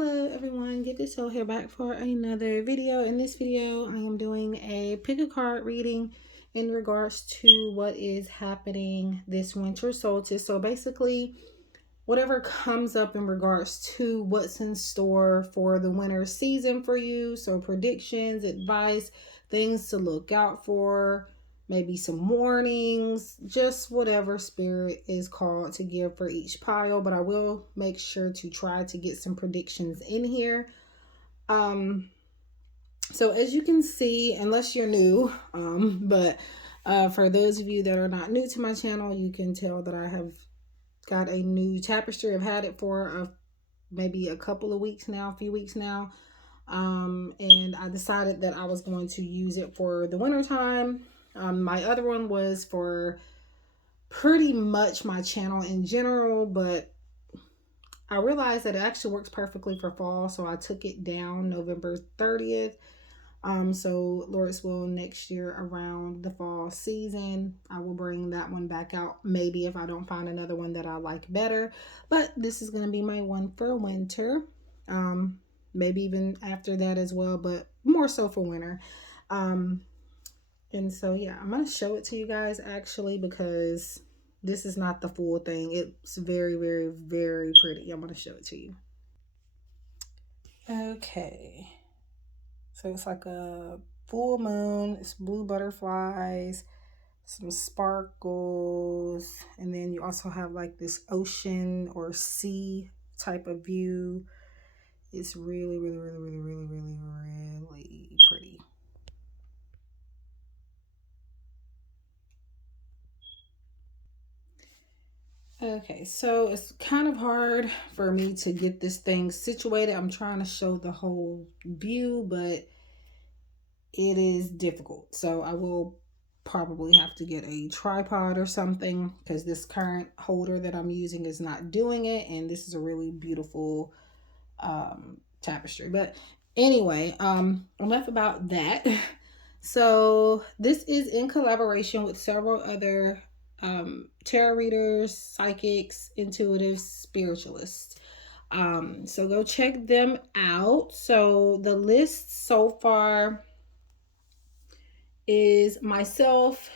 Hello everyone, GiftedSoul here back for another video. In this video, I am doing a pick a card reading in regards to what is happening this winter solstice. So basically, whatever comes up in regards to what's in store for the winter season for you. So predictions, advice, things to look out for, maybe some warnings, just whatever spirit is called to give for each pile. But I will make sure to try to get some predictions in here. So as you can see, unless you're new, but for those of you that are not new to my channel, you can tell that I have got a new tapestry. I've had it for maybe a couple of weeks now, a few weeks now. And I decided that I was going to use it for the winter time. My other one was for pretty much my channel in general, but I realized that it actually works perfectly for fall, so I took it down November 30th. So Lord's will, next year around the fall season, I will bring that one back out, maybe if I don't find another one that I like better. But this is going to be my one for winter. Maybe even after that as well, but more so for winter. And so, yeah, I'm going to show it to you guys actually, because this is not the full thing. It's very, very, very pretty. I'm going to show it to you. Okay. So it's like a full moon. It's blue butterflies, some sparkles. And then you also have like this ocean or sea type of view. It's really, really, really, really, really, really, really pretty. Okay, so it's kind of hard for me to get this thing situated. I'm trying to show the whole view, but it is difficult. So I will probably have to get a tripod or something, because this current holder that I'm using is not doing it. And this is a really beautiful tapestry. But anyway, enough about that. So this is in collaboration with several other tarot readers, psychics, intuitives, spiritualists. So go check them out. So the list so far is myself,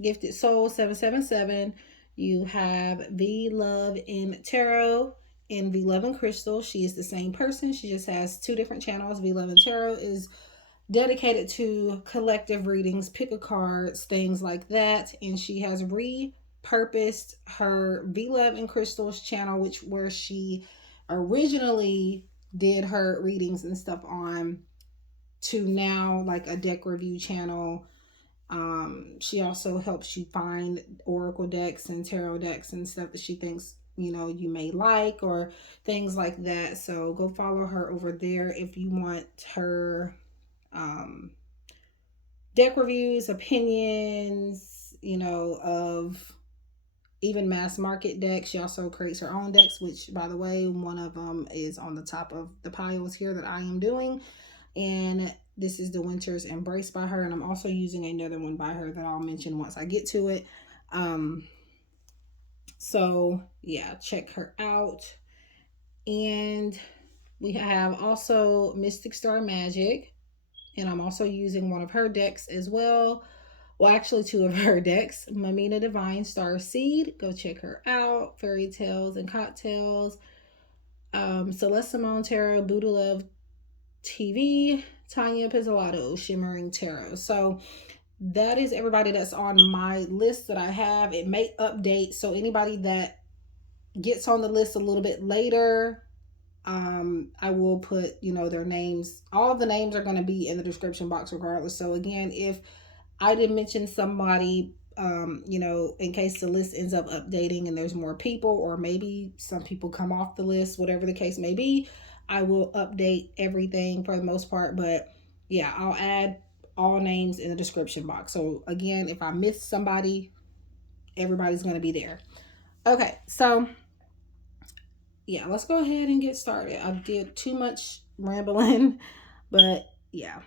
Gifted Soul 777. You have V Love in Tarot and V Love in Crystal. She is the same person. She just has two different channels. V Love in Tarot is dedicated to collective readings, pick a cards, things like that. And she has repurposed her V Love and Crystal's channel, where she originally did her readings and stuff on, to now like a deck review channel. She also helps you find oracle decks and tarot decks and stuff that she thinks you may like, or things like that. So go follow her over there if you want her deck reviews, opinions, of even mass market decks. She also creates her own decks, which, by the way, one of them is on the top of the piles here that I am doing. And this is the Winter's Embrace by her. And I'm also using another one by her that I'll mention once I get to it. So yeah, check her out. And we have also Mystic Star Magic. And I'm also using one of her decks as well. Well, actually two of her decks. Mamina Divine Star Seed. Go check her out. Fairy Tales and Cocktails. Celeste Simone Tarot, Buddha Love TV, Tanya Pizzolatto, Shimmering Tarot. So that is everybody that's on my list that I have. It may update, so anybody that gets on the list a little bit later, I will put their names. All of the names are going to be in the description box regardless. So again, if I didn't mention somebody, in case the list ends up updating and there's more people, or maybe some people come off the list, whatever the case may be, I will update everything for the most part. But yeah, I'll add all names in the description box. So again, if I miss somebody, everybody's going to be there. Okay, so yeah, let's go ahead and get started. I did too much rambling, but yeah.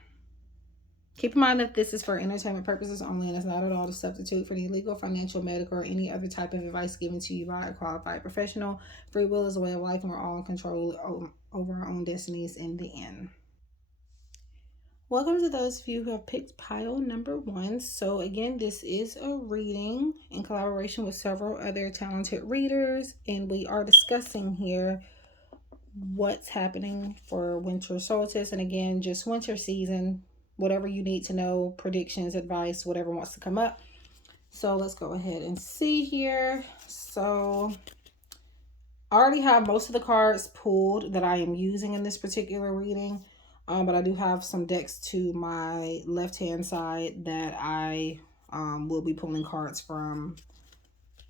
Keep in mind that this is for entertainment purposes only and is not at all a substitute for any legal, financial, medical, or any other type of advice given to you by a qualified professional. Free will is a way of life and we're all in control over our own destinies in the end. Welcome to those of you who have picked pile number 1. So again, this is a reading in collaboration with several other talented readers, and we are discussing here what's happening for winter solstice, and again, just winter season, whatever you need to know, predictions, advice, whatever wants to come up. So let's go ahead and see here. So I already have most of the cards pulled that I am using in this particular reading, but I do have some decks to my left hand side that I will be pulling cards from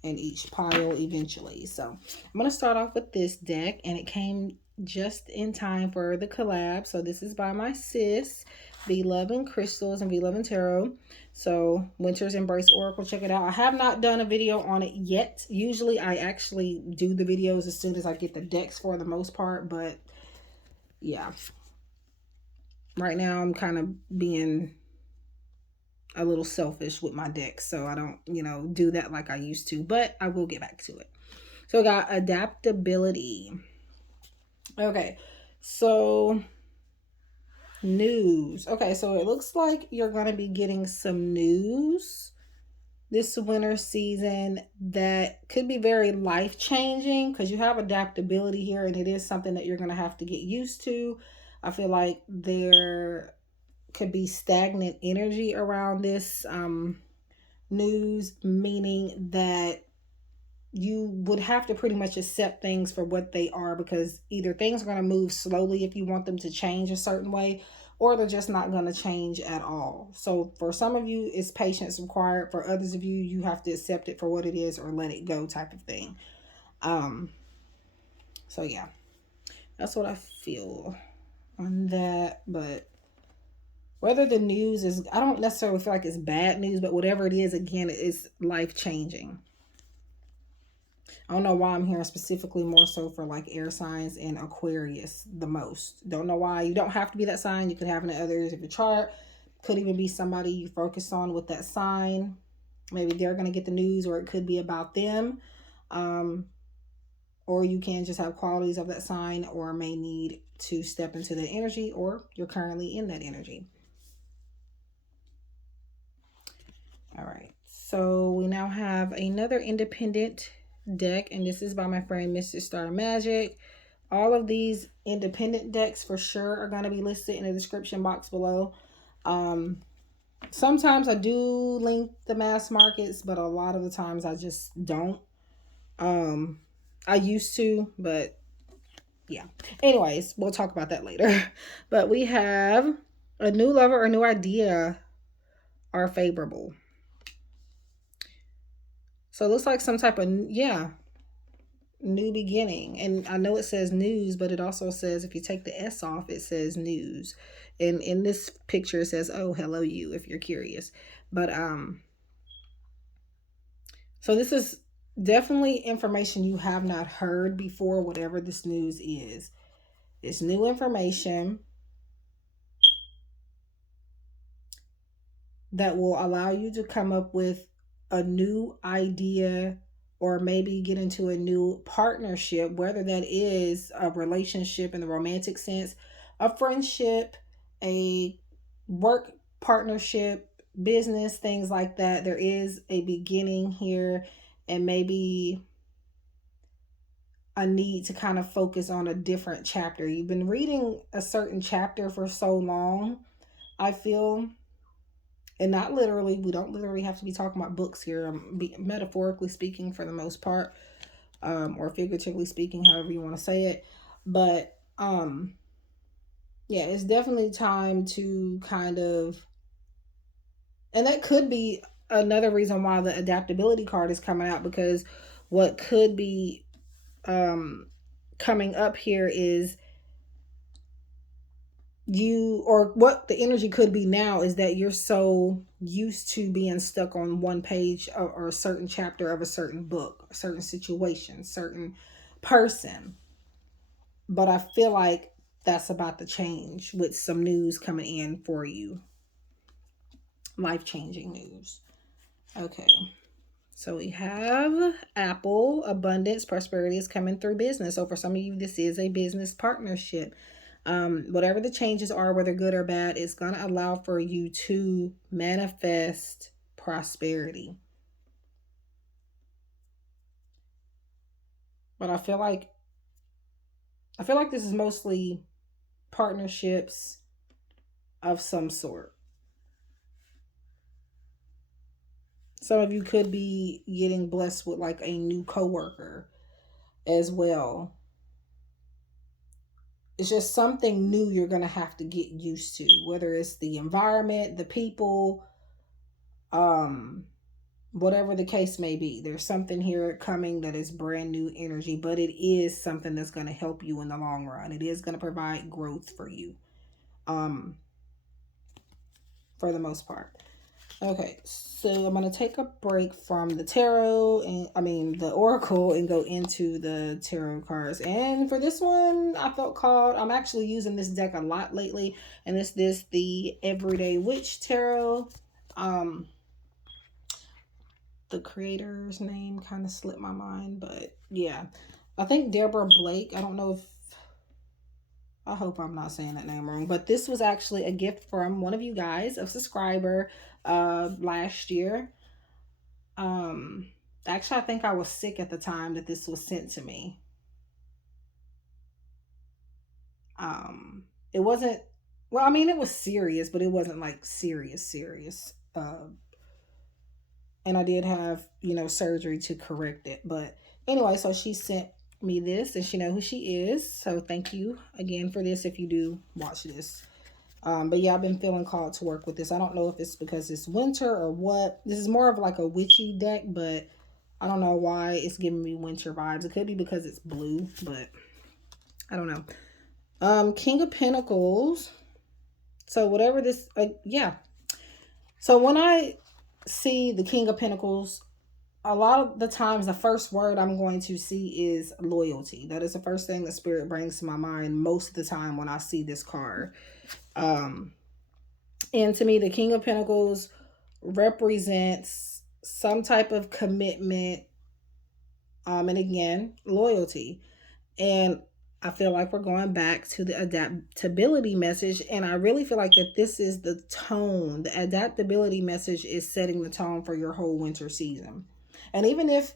in each pile eventually. So I'm going to start off with this deck, and it came just in time for the collab. So this is by my sis, Be Loving Crystals and Be Loving Tarot. So Winter's Embrace Oracle, check it out. I have not done a video on it yet. Usually I actually do the videos as soon as I get the decks for the most part, but yeah. Right now I'm kind of being a little selfish with my deck, so I don't, do that like I used to, but I will get back to it. So I got adaptability. Okay, so news. Okay, so it looks like you're going to be getting some news this winter season that could be very life-changing, because you have adaptability here, and it is something that you're going to have to get used to. I feel like there could be stagnant energy around this news, meaning that you would have to pretty much accept things for what they are, because either things are going to move slowly if you want them to change a certain way, or they're just not going to change at all. So for some of you, it's patience required. For others of you, you have to accept it for what it is or let it go, type of thing. So yeah, that's what I feel on that. But whether the news is, I don't necessarily feel like it's bad news, but whatever it is, again, it's life-changing. I don't know why I'm hearing specifically more so for like air signs and Aquarius the most. Don't know why. You don't have to be that sign. You could have in others of your chart. Could even be somebody you focus on with that sign. Maybe they're going to get the news, or it could be about them. Or you can just have qualities of that sign, or may need to step into that energy, or you're currently in that energy. All right. So we now have another independent deck, and this is by my friend Mystic Star Magic. All of these independent decks for sure are going to be listed in the description box below. Sometimes I do link the mass markets, but a lot of the times I just don't. I used to, but yeah. Anyways, we'll talk about that later. But we have a new lover or new idea are favorable. So it looks like some type of, new beginning. And I know it says news, but it also says, if you take the S off, it says news. And in this picture, it says, oh, hello, you, if you're curious. But, so this is definitely information you have not heard before, whatever this news is. It's new information that will allow you to come up with a new idea, or maybe get into a new partnership, whether that is a relationship in the romantic sense, a friendship, a work partnership, business, things like that. There is a beginning here, and maybe a need to kind of focus on a different chapter. You've been reading a certain chapter for so long, I feel. And not literally, we don't literally have to be talking about books here. I'm metaphorically speaking for the most part, or figuratively speaking, however you want to say it. But yeah, it's definitely time to kind of, and that could be another reason why the adaptability card is coming out, because what could be coming up here is you, or what the energy could be now is that you're so used to being stuck on one page, or a certain chapter of a certain book, a certain situation, certain person. But I feel like that's about to change with some news coming in for you. life-changing news. Okay. So we have Apple, abundance, prosperity is coming through business. So for some of you, this is a business partnership. Whatever the changes are, whether good or bad, it's going to allow for you to manifest prosperity. But I feel like this is mostly partnerships of some sort. Some of you could be getting blessed with like a new coworker as well. It's just something new you're going to have to get used to, whether it's the environment, the people, um whatever the case may be. There's something here coming that is brand new energy, but it is something that's going to help you in the long run. It is going to provide growth for you, um for the most part. Okay, so I'm going to take a break from the tarot and the oracle and go into the tarot cards. And for this one, I felt called, I'm actually using this deck a lot lately, and it's the Everyday Witch Tarot. The creator's name kind of slipped my mind, but yeah. I think Deborah Blake. I don't know if, I hope I'm not saying that name wrong, but this was actually a gift from one of you guys, a subscriber, last year. Um, Actually, I think I was sick at the time that this was sent to me. It wasn't, well, it was serious, but it wasn't like serious, serious. And I did have, surgery to correct it. But anyway, so she sent me this, and she know who she is. So thank you again for this if you do watch this. But yeah, I've been feeling called to work with this. I don't know if it's because it's winter or what. This is more of like a witchy deck, but I don't know why it's giving me winter vibes. It could be because it's blue, but I don't know. King of Pentacles. So whatever this, yeah. So when I see the King of Pentacles, a lot of the times the first word I'm going to see is loyalty. That is the first thing that spirit brings to my mind most of the time when I see this card. And to me, the King of Pentacles represents some type of commitment, and again, loyalty. And I feel like we're going back to the adaptability message. And I really feel like that this is the tone. The adaptability message is setting the tone for your whole winter season. And even if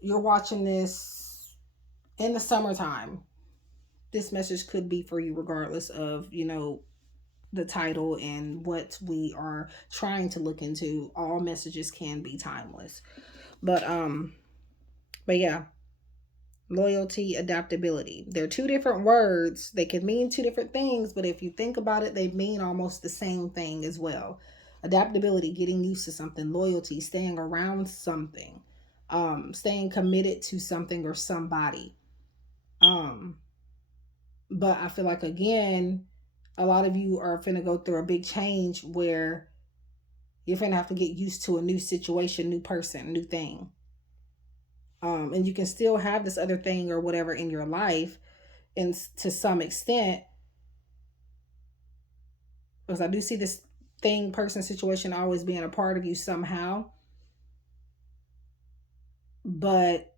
you're watching this in the summertime, this message could be for you regardless of, the title and what we are trying to look into. All messages can be timeless. But yeah, loyalty, adaptability. They're two different words. They can mean two different things, but if you think about it, they mean almost the same thing as well. Adaptability, getting used to something. Loyalty, staying around something. Staying committed to something or somebody. Um, but I feel like, again, a lot of you are finna go through a big change where you're finna have to get used to a new situation, new person, new thing. And you can still have this other thing or whatever in your life, and to some extent, because I do see this thing, person, situation always being a part of you somehow. But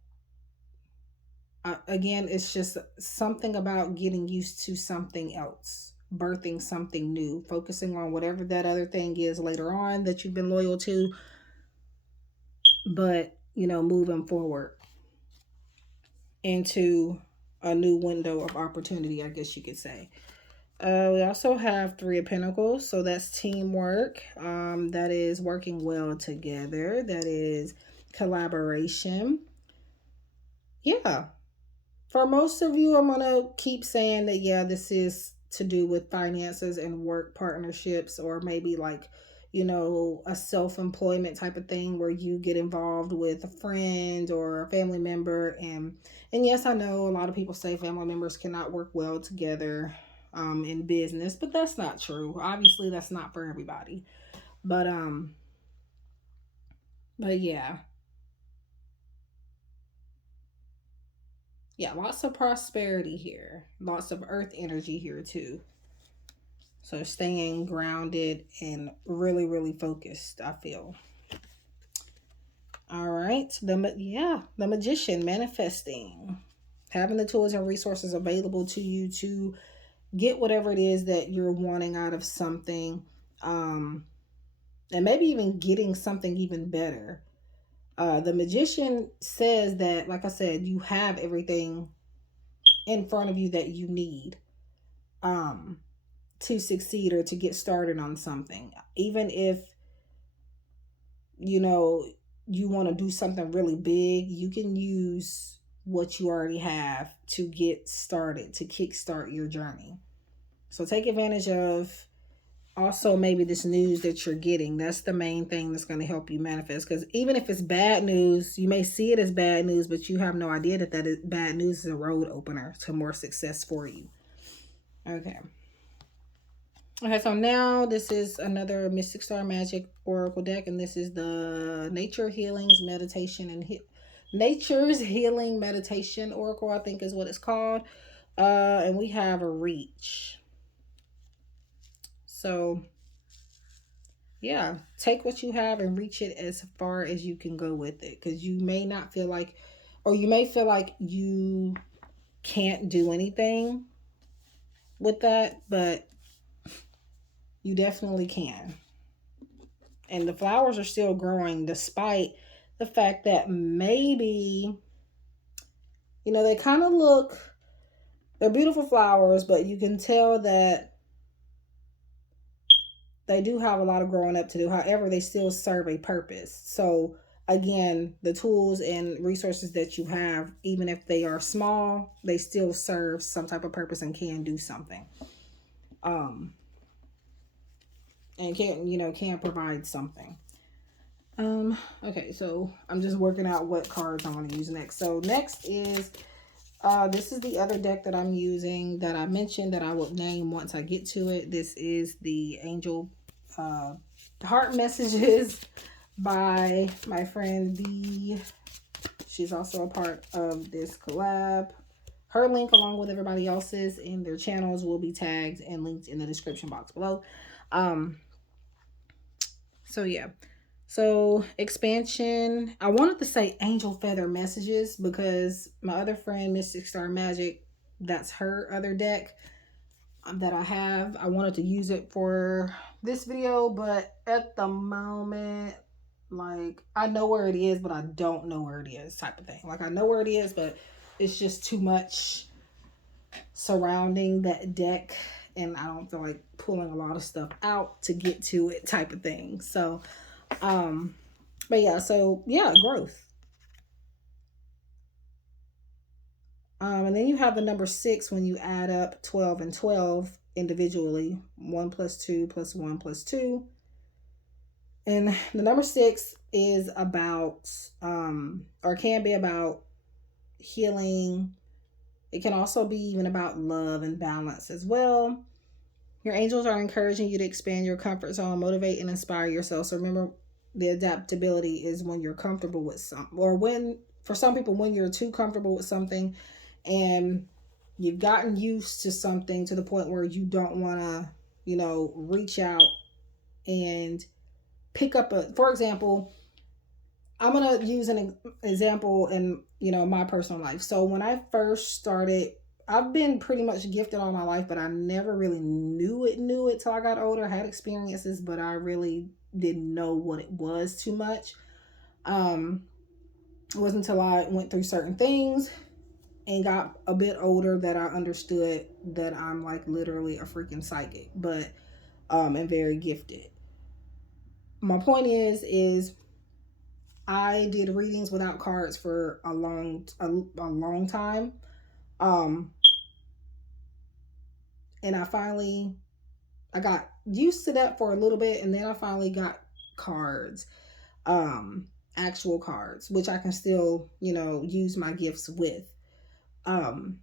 again, it's just something about getting used to something else, birthing something new, focusing on whatever that other thing is later on that you've been loyal to, but moving forward into a new window of opportunity, I guess you could say. We also have Three of Pentacles, so that's teamwork. That is working well together. That is collaboration. Yeah, for most of you, I'm gonna keep saying that. Yeah, this is to do with finances and work partnerships, or maybe like a self-employment type of thing where you get involved with a friend or a family member. And yes, I know a lot of people say family members cannot work well together in business, but that's not true. Obviously, that's not for everybody. But yeah, lots of prosperity here, lots of earth energy here too. So staying grounded and really, really focused, I feel. All right. The magician, manifesting. Having the tools and resources available to you to get whatever it is that you're wanting out of something. Um, and maybe even getting something even better. The magician says that, like I said, you have everything in front of you that you need um, to succeed or to get started on something. Even if, you know, you want to do something really big, you can use what you already have to get started, to kickstart your journey. So take advantage of also maybe this news that you're getting. That's the main thing that's going to help you manifest, because even if it's bad news, you may see it as bad news, but you have no idea that bad news is a road opener to more success for you. Okay, so now this is another Mystic Star Magic Oracle deck, and this is the Nature's Healing Meditation Oracle, I think is what it's called. And we have a reach. So yeah, take what you have and reach it as far as you can go with it, because you may not feel like, or you may feel like you can't do anything with that, but you definitely can. And the flowers are still growing despite the fact that maybe, they kind of look, they're beautiful flowers, but you can tell that they do have a lot of growing up to do. However, they still serve a purpose. So again, the tools and resources that you have, even if they are small, they still serve some type of purpose and can do something. And can provide something. Okay, so I'm just working out what cards I want to use next. So next is this is the other deck that I'm using that I mentioned that I will name once I get to it. This is the Angel Heart Messages by my friend B. She's also a part of this collab. Her link, along with everybody else's in their channels, will be tagged and linked in the description box below. So yeah. So expansion, I wanted to say Angel Feather Messages because my other friend, Mystic Star Magic, that's her other deck that I have. I wanted to use it for this video, but at the moment, like, I know where it is, but I don't know where it is, type of thing. Like, I know where it is, but it's just too much surrounding that deck, and I don't feel like pulling a lot of stuff out to get to it, type of thing. So but yeah, so yeah, growth. And then you have the number 6 when you add up 12 and 12 individually. 1 plus 2 plus 1 plus 2. And the number 6 is about or can be about healing. It can also be even about love and balance as well. Your angels are encouraging you to expand your comfort zone, motivate and inspire yourself. So remember, the adaptability is when you're comfortable with something, or when, for some people, when you're too comfortable with something and you've gotten used to something to the point where you don't want to, reach out and pick up for example, I'm going to use an example in, my personal life. So when I first started, I've been pretty much gifted all my life, but I never really knew it till I got older. I had experiences, but I really didn't know what it was too much. It wasn't until I went through certain things and got a bit older that I understood that I'm like literally a freaking psychic, but and very gifted. My point is I did readings without cards for a long time. And I got used to that for a little bit, and then I finally got cards, actual cards, which I can still, use my gifts with. And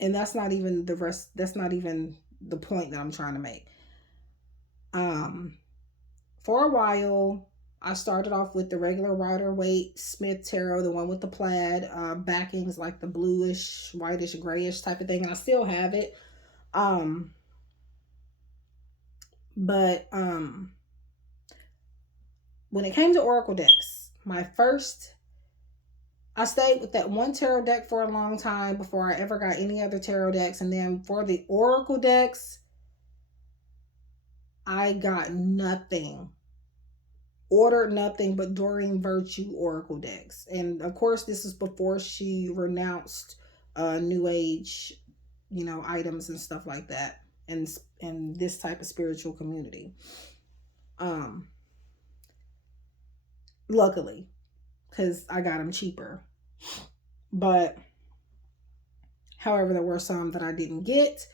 that's not even the point that I'm trying to make. For a while, I started off with the regular Rider-Waite Smith Tarot, the one with the plaid backings, like the bluish, whitish, grayish type of thing, and I still have it. But when it came to Oracle decks, I stayed with that one tarot deck for a long time before I ever got any other tarot decks. And then for the Oracle decks, I got nothing. Ordered nothing but Doreen Virtue Oracle decks. And of course, this is before she renounced New Age, items and stuff like that. And this type of spiritual community. Luckily, because I got them cheaper. But however, there were some that I didn't get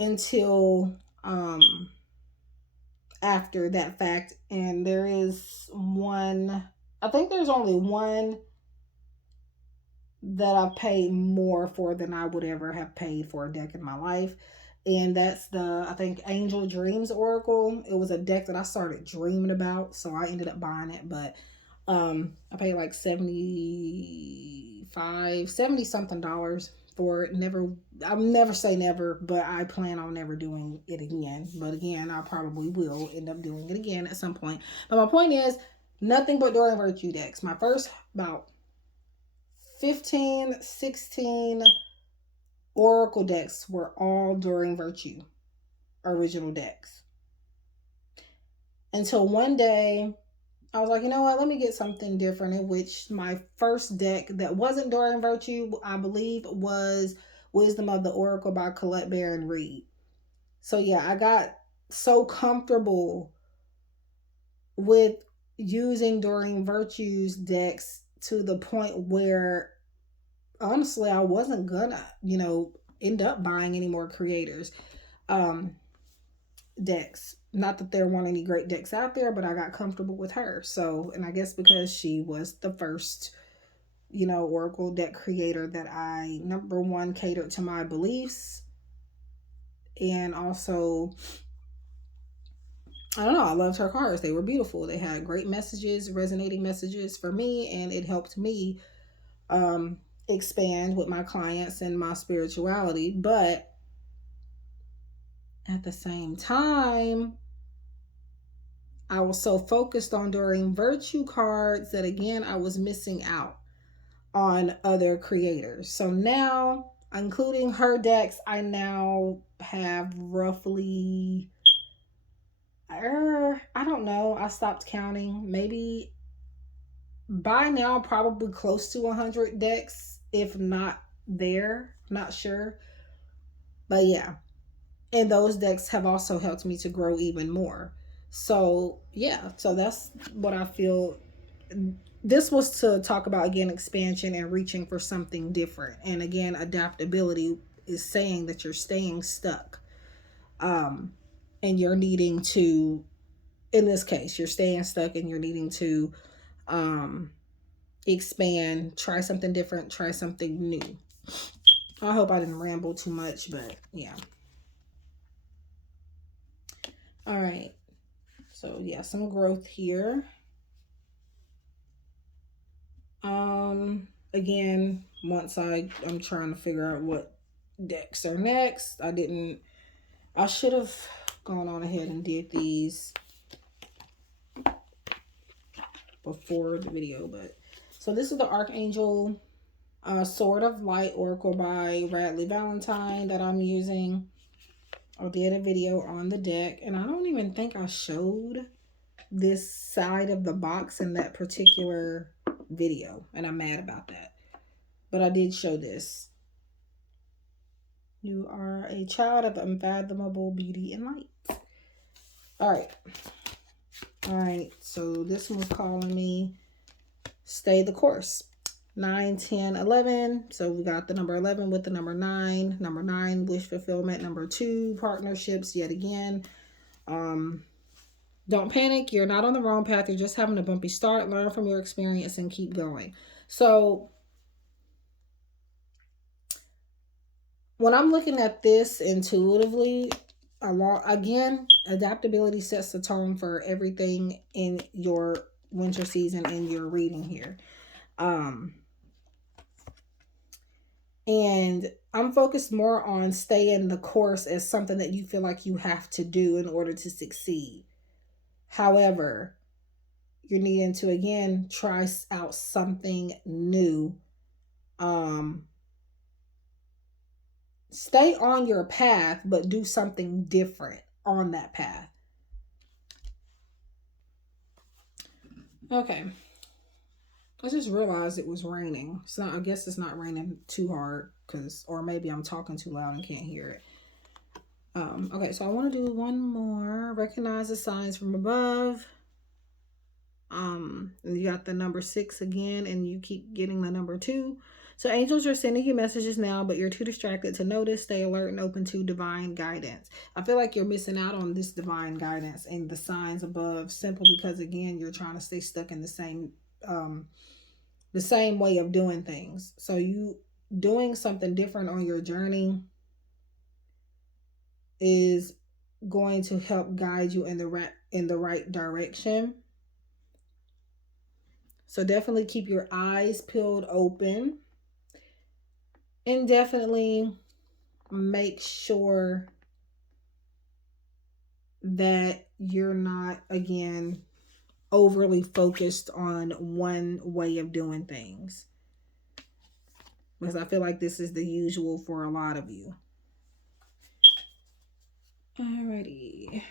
until after that fact. And there is one, I think there's only one that I've paid more for than I would ever have paid for a deck in my life. And that's I think, Angel Dreams Oracle. It was a deck that I started dreaming about, so I ended up buying it. But I paid like 70 something dollars for it. I'll never say never, but I plan on never doing it again. But again, I probably will end up doing it again at some point. But my point is, nothing but Doreen Virtue decks. My first about 15, 16 Oracle decks were all Doreen Virtue original decks. Until one day, I was like, you know what, let me get something different, in which my first deck that wasn't Doreen Virtue, I believe, was Wisdom of the Oracle by Colette Baron Reed. So yeah, I got so comfortable with using Doreen Virtue's decks to the point where honestly I wasn't gonna, end up buying any more creators decks. Not that there weren't any great decks out there, but I got comfortable with her. So, and I guess because she was the first, Oracle deck creator that I, number one, catered to my beliefs. And also, I don't know, I loved her cards. They were beautiful. They had great messages, resonating messages for me, and it helped me expand with my clients and my spirituality. But at the same time, I was so focused on Doreen Virtue cards that, again, I was missing out on other creators. So now, including her decks, I now have roughly, I don't know, I stopped counting. Maybe by now, probably close to 100 decks, if not there. Not sure. But yeah. And those decks have also helped me to grow even more. So yeah, so that's what I feel. This was to talk about, again, expansion and reaching for something different. And again, adaptability is saying that you're staying stuck. And you're needing to, in this case, you're staying stuck and you're needing to expand, try something different, try something new. I hope I didn't ramble too much, but yeah. All right. So yeah, some growth here. Again, once I'm trying to figure out what decks are next. I should have gone on ahead and did these before the video, but so this is the Archangel Sword of Light Oracle by Radley Valentine that I'm using. I did a video on the deck, and I don't even think I showed this side of the box in that particular video, and I'm mad about that. But I did show this. You are a child of unfathomable beauty and light. All right. So this one's calling me stay the course. 9, 10, 11. So we got the number 11 with the number 9. Number 9, wish fulfillment. Number 2, partnerships yet again. Don't panic. You're not on the wrong path. You're just having a bumpy start. Learn from your experience and keep going. So when I'm looking at this intuitively, again, adaptability sets the tone for everything in your winter season and your reading here. And I'm focused more on staying the course as something that you feel like you have to do in order to succeed. However, you're needing to again try out something new. Um, Stay on your path, but do something different on that path. Okay. I just realized it was raining. So I guess it's not raining too hard because, or maybe I'm talking too loud and can't hear it. Okay, so I want to do one more. Recognize the signs from above. You got the number 6 again, and you keep getting the number 2. So angels are sending you messages now, but you're too distracted to notice. Stay alert and open to divine guidance. I feel like you're missing out on this divine guidance and the signs above simply because again you're trying to stay stuck in the same way of doing things. So you doing something different on your journey is going to help guide you in the right direction. So definitely keep your eyes peeled open and definitely make sure that you're not again overly focused on one way of doing things, because I feel like this is the usual for a lot of you. Alrighty.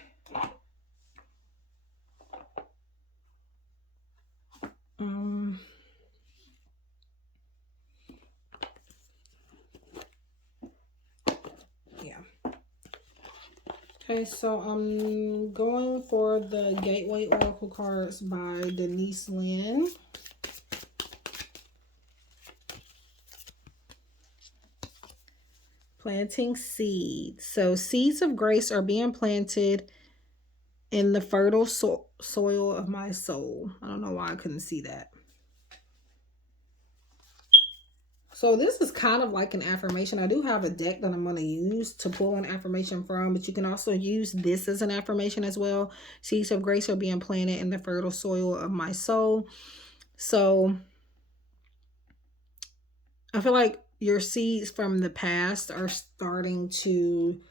Yeah. Okay, so I'm going for the Gateway Oracle cards by Denise Lynn. Planting seeds. So seeds of grace are being planted in the fertile soil of my soul. I don't know why I couldn't see that. So this is kind of like an affirmation. I do have a deck that I'm going to use to pull an affirmation from, but you can also use this as an affirmation as well. Seeds of grace are being planted in the fertile soil of my soul. So I feel like your seeds from the past are starting to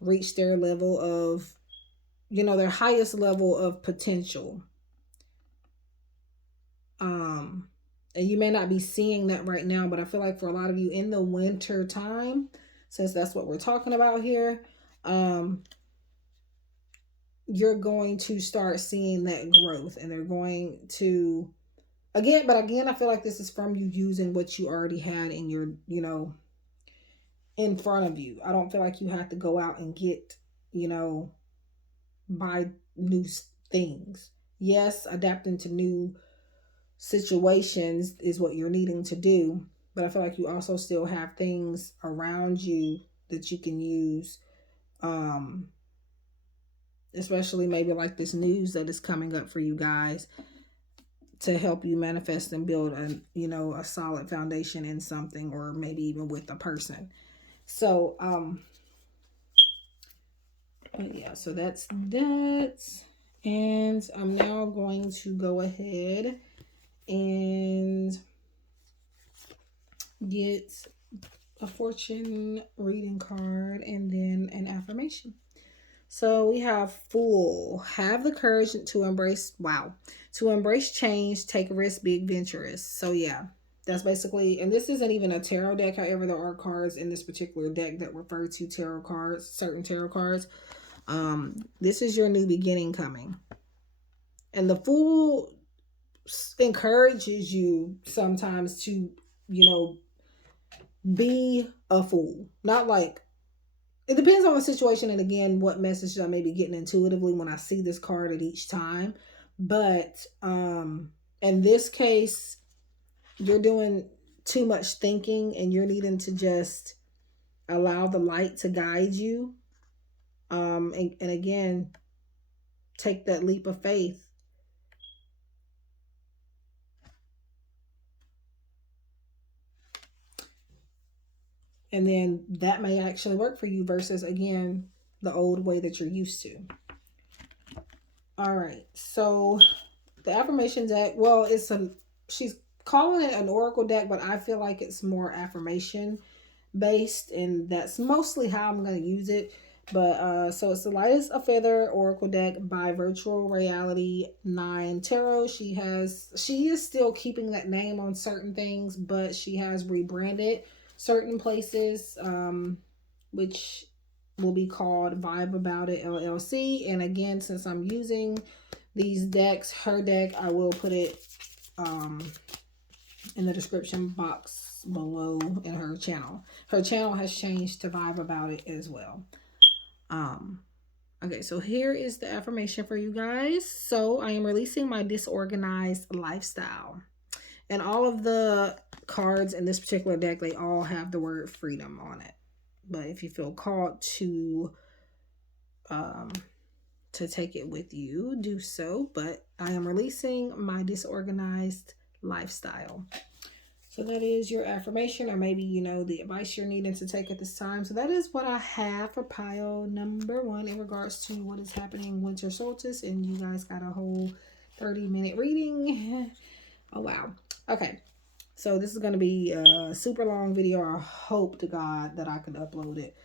reach their level of, their highest level of potential. And you may not be seeing that right now, but I feel like for a lot of you in the winter time, since that's what we're talking about here, you're going to start seeing that growth, and they're going to again, I feel like this is from you using what you already had in your, in front of you. I don't feel like you have to go out and get, buy new things. Yes, adapting to new situations is what you're needing to do, but I feel like you also still have things around you that you can use, especially maybe like this news that is coming up for you guys to help you manifest and build a solid foundation in something, or maybe even with a person. So but yeah, so that's that. And I'm now going to go ahead and get a fortune reading card and then an affirmation. So we have Fool. Have the courage to embrace change, take risks, be adventurous. So yeah, that's basically, and this isn't even a tarot deck. However, there are cards in this particular deck that refer to tarot cards, certain tarot cards. This is your new beginning coming. And the Fool encourages you sometimes to, be a fool. Not like, it depends on the situation, and again, what message I may be getting intuitively when I see this card at each time. But in this case, you're doing too much thinking, and you're needing to just allow the light to guide you. And again, take that leap of faith. And then that may actually work for you versus, again, the old way that you're used to. All right. So the affirmation deck, well, she's calling it an oracle deck, but I feel like it's more affirmation based, and that's mostly how I'm going to use it. But so it's the Lightest a Feather Oracle deck by Virtual Reality 9 Tarot. She is still keeping that name on certain things, but she has rebranded certain places, which will be called Vibe About It LLC. And again, since I'm using these decks, her deck, I will put it in the description box below in her channel. Her channel has changed to Vibe About It as well. Okay, so here is the affirmation for you guys. So I am releasing my disorganized lifestyle. And all of the cards in this particular deck, they all have the word freedom on it. But if you feel called to take it with you, do so. But I am releasing my disorganized lifestyle. So that is your affirmation, or maybe, the advice you're needing to take at this time. So that is what I have for pile number 1 in regards to what is happening winter solstice. And you guys got a whole 30-minute reading. Oh, wow. Okay. So this is going to be a super long video. I hope to God that I could upload it.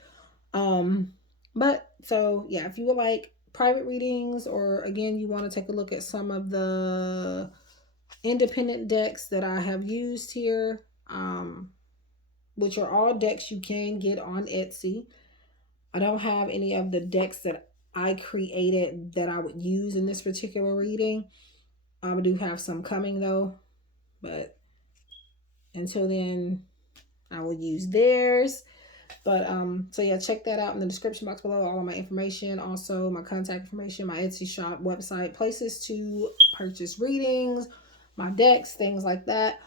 But so yeah, if you would like private readings, or again, you want to take a look at some of the independent decks that I have used here, which are all decks you can get on Etsy. I don't have any of the decks that I created that I would use in this particular reading. I do have some coming though, but until then, I will use theirs. But so yeah, check that out in the description box below. All of my information, also my contact information, my Etsy shop, website, places to purchase readings, my decks, things like that.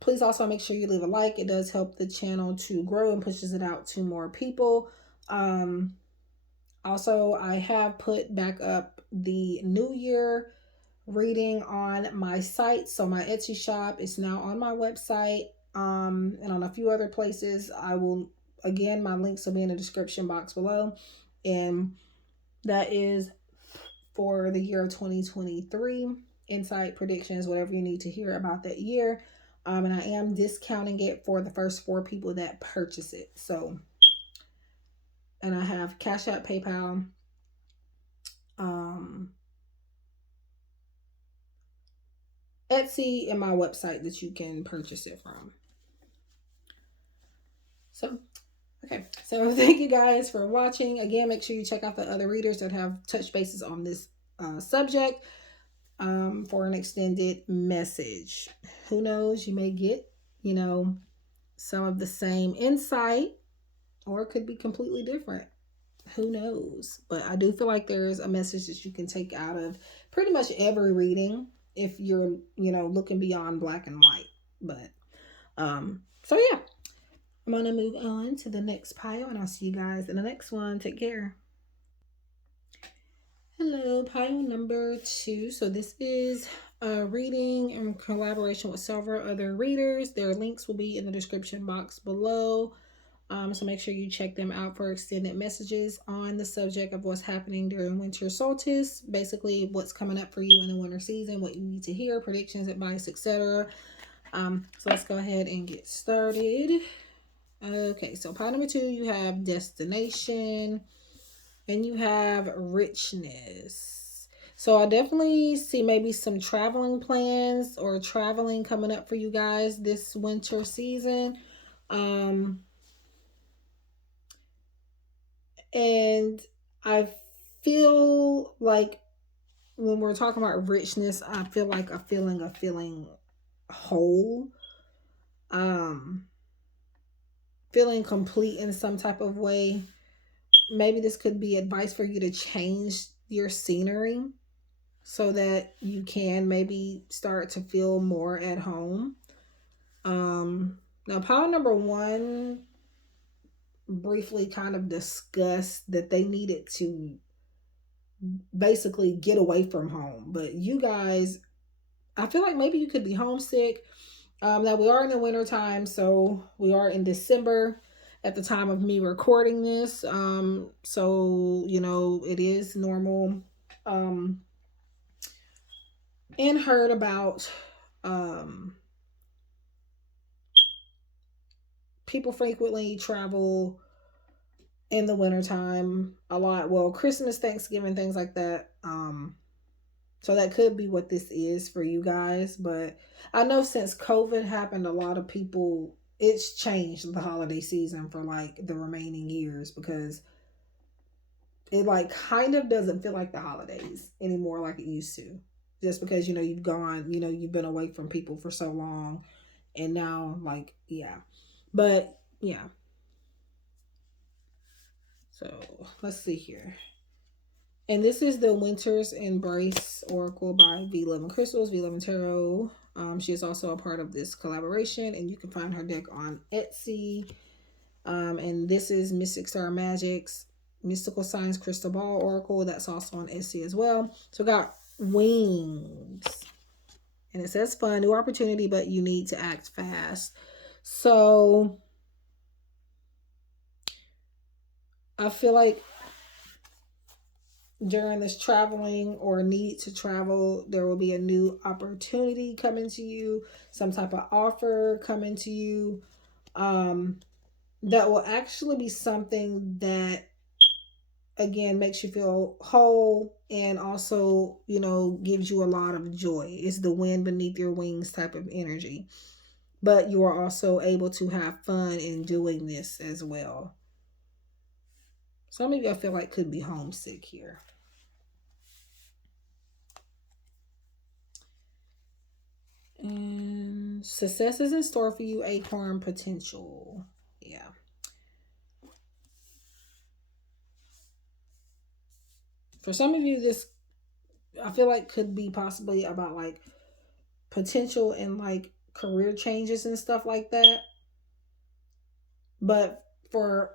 Please also make sure you leave a like. It does help the channel to grow and pushes it out to more people. Also, I have put back up the New Year reading on my site. So my Etsy shop is now on my website, and on a few other places. I will, again, my links will be in the description box below. And that is for the year of 2023. Insight, predictions, whatever you need to hear about that year. And I am discounting it for the first 4 people that purchase it. So, and I have Cash App, PayPal, Etsy, and my website that you can purchase it from. So, okay. So thank you guys for watching. Again, make sure you check out the other readers that have touched bases on this subject for an extended message. Who knows? You may get, some of the same insight, or it could be completely different. Who knows? But I do feel like there's a message that you can take out of pretty much every reading if you're, looking beyond black and white. But so yeah, I'm gonna move on to the next pile, and I'll see you guys in the next one. Take care. Hello, pile number 2. So this is a reading in collaboration with several other readers. Their links will be in the description box below. So make sure you check them out for extended messages on the subject of what's happening during winter solstice. Basically, what's coming up for you in the winter season, what you need to hear, predictions, advice, etc. So let's go ahead and get started. Okay, so pile number 2, you have destination and you have richness. So I definitely see maybe some traveling plans or traveling coming up for you guys this winter season. And I feel like when we're talking about richness, I feel like a feeling whole, feeling complete in some type of way. Maybe this could be advice for you to change your scenery so that you can maybe start to feel more at home. Now pile number 1 briefly kind of discussed that they needed to basically get away from home. But you guys, I feel like maybe you could be homesick. Now we are in the winter time, so we are in December at the time of me recording this. So it is normal. And heard about people frequently travel in the wintertime a lot. Well, Christmas, Thanksgiving, things like that. So that could be what this is for you guys. But I know since COVID happened, a lot of people, it's changed the holiday season for like the remaining years, because it like kind of doesn't feel like the holidays anymore like it used to. Just because, you've gone, you've been away from people for so long. And now, like, yeah. But yeah. So let's see here. And this is the Winter's Embrace Oracle by V11 Crystals, V11 Tarot. She is also a part of this collaboration, and you can find her deck on Etsy. And this is Mystic Star Magic's Mystical Signs Crystal Ball Oracle. That's also on Etsy as well. So we got wings. And it says fun, new opportunity, but you need to act fast. So I feel like during this traveling or need to travel, there will be a new opportunity coming to you, some type of offer coming to you, that will actually be something that, again, makes you feel whole, and also, gives you a lot of joy. It's the wind beneath your wings type of energy. But you are also able to have fun in doing this as well. Some of you I feel like could be homesick here. And success is in store for you, acorn potential. Yeah. For some of you, this, I feel like, could be possibly about like potential and like career changes and stuff like that. But for,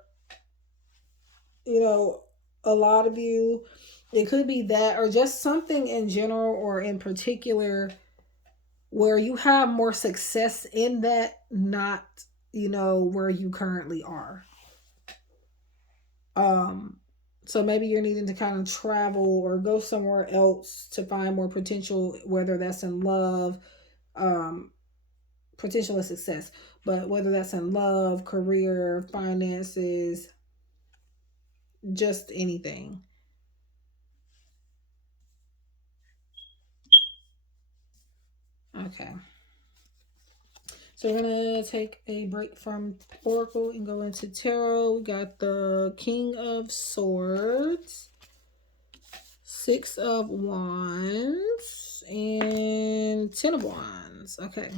a lot of you, it could be that, or just something in general or in particular where you have more success in that, not, where you currently are. So maybe you're needing to kind of travel or go somewhere else to find more potential, whether that's in love, um, potential of success, but whether that's in love, career, finances, just anything. Okay. So we're gonna take a break from Oracle and go into Tarot. We got the King of Swords, Six of Wands, and Ten of Wands. Okay.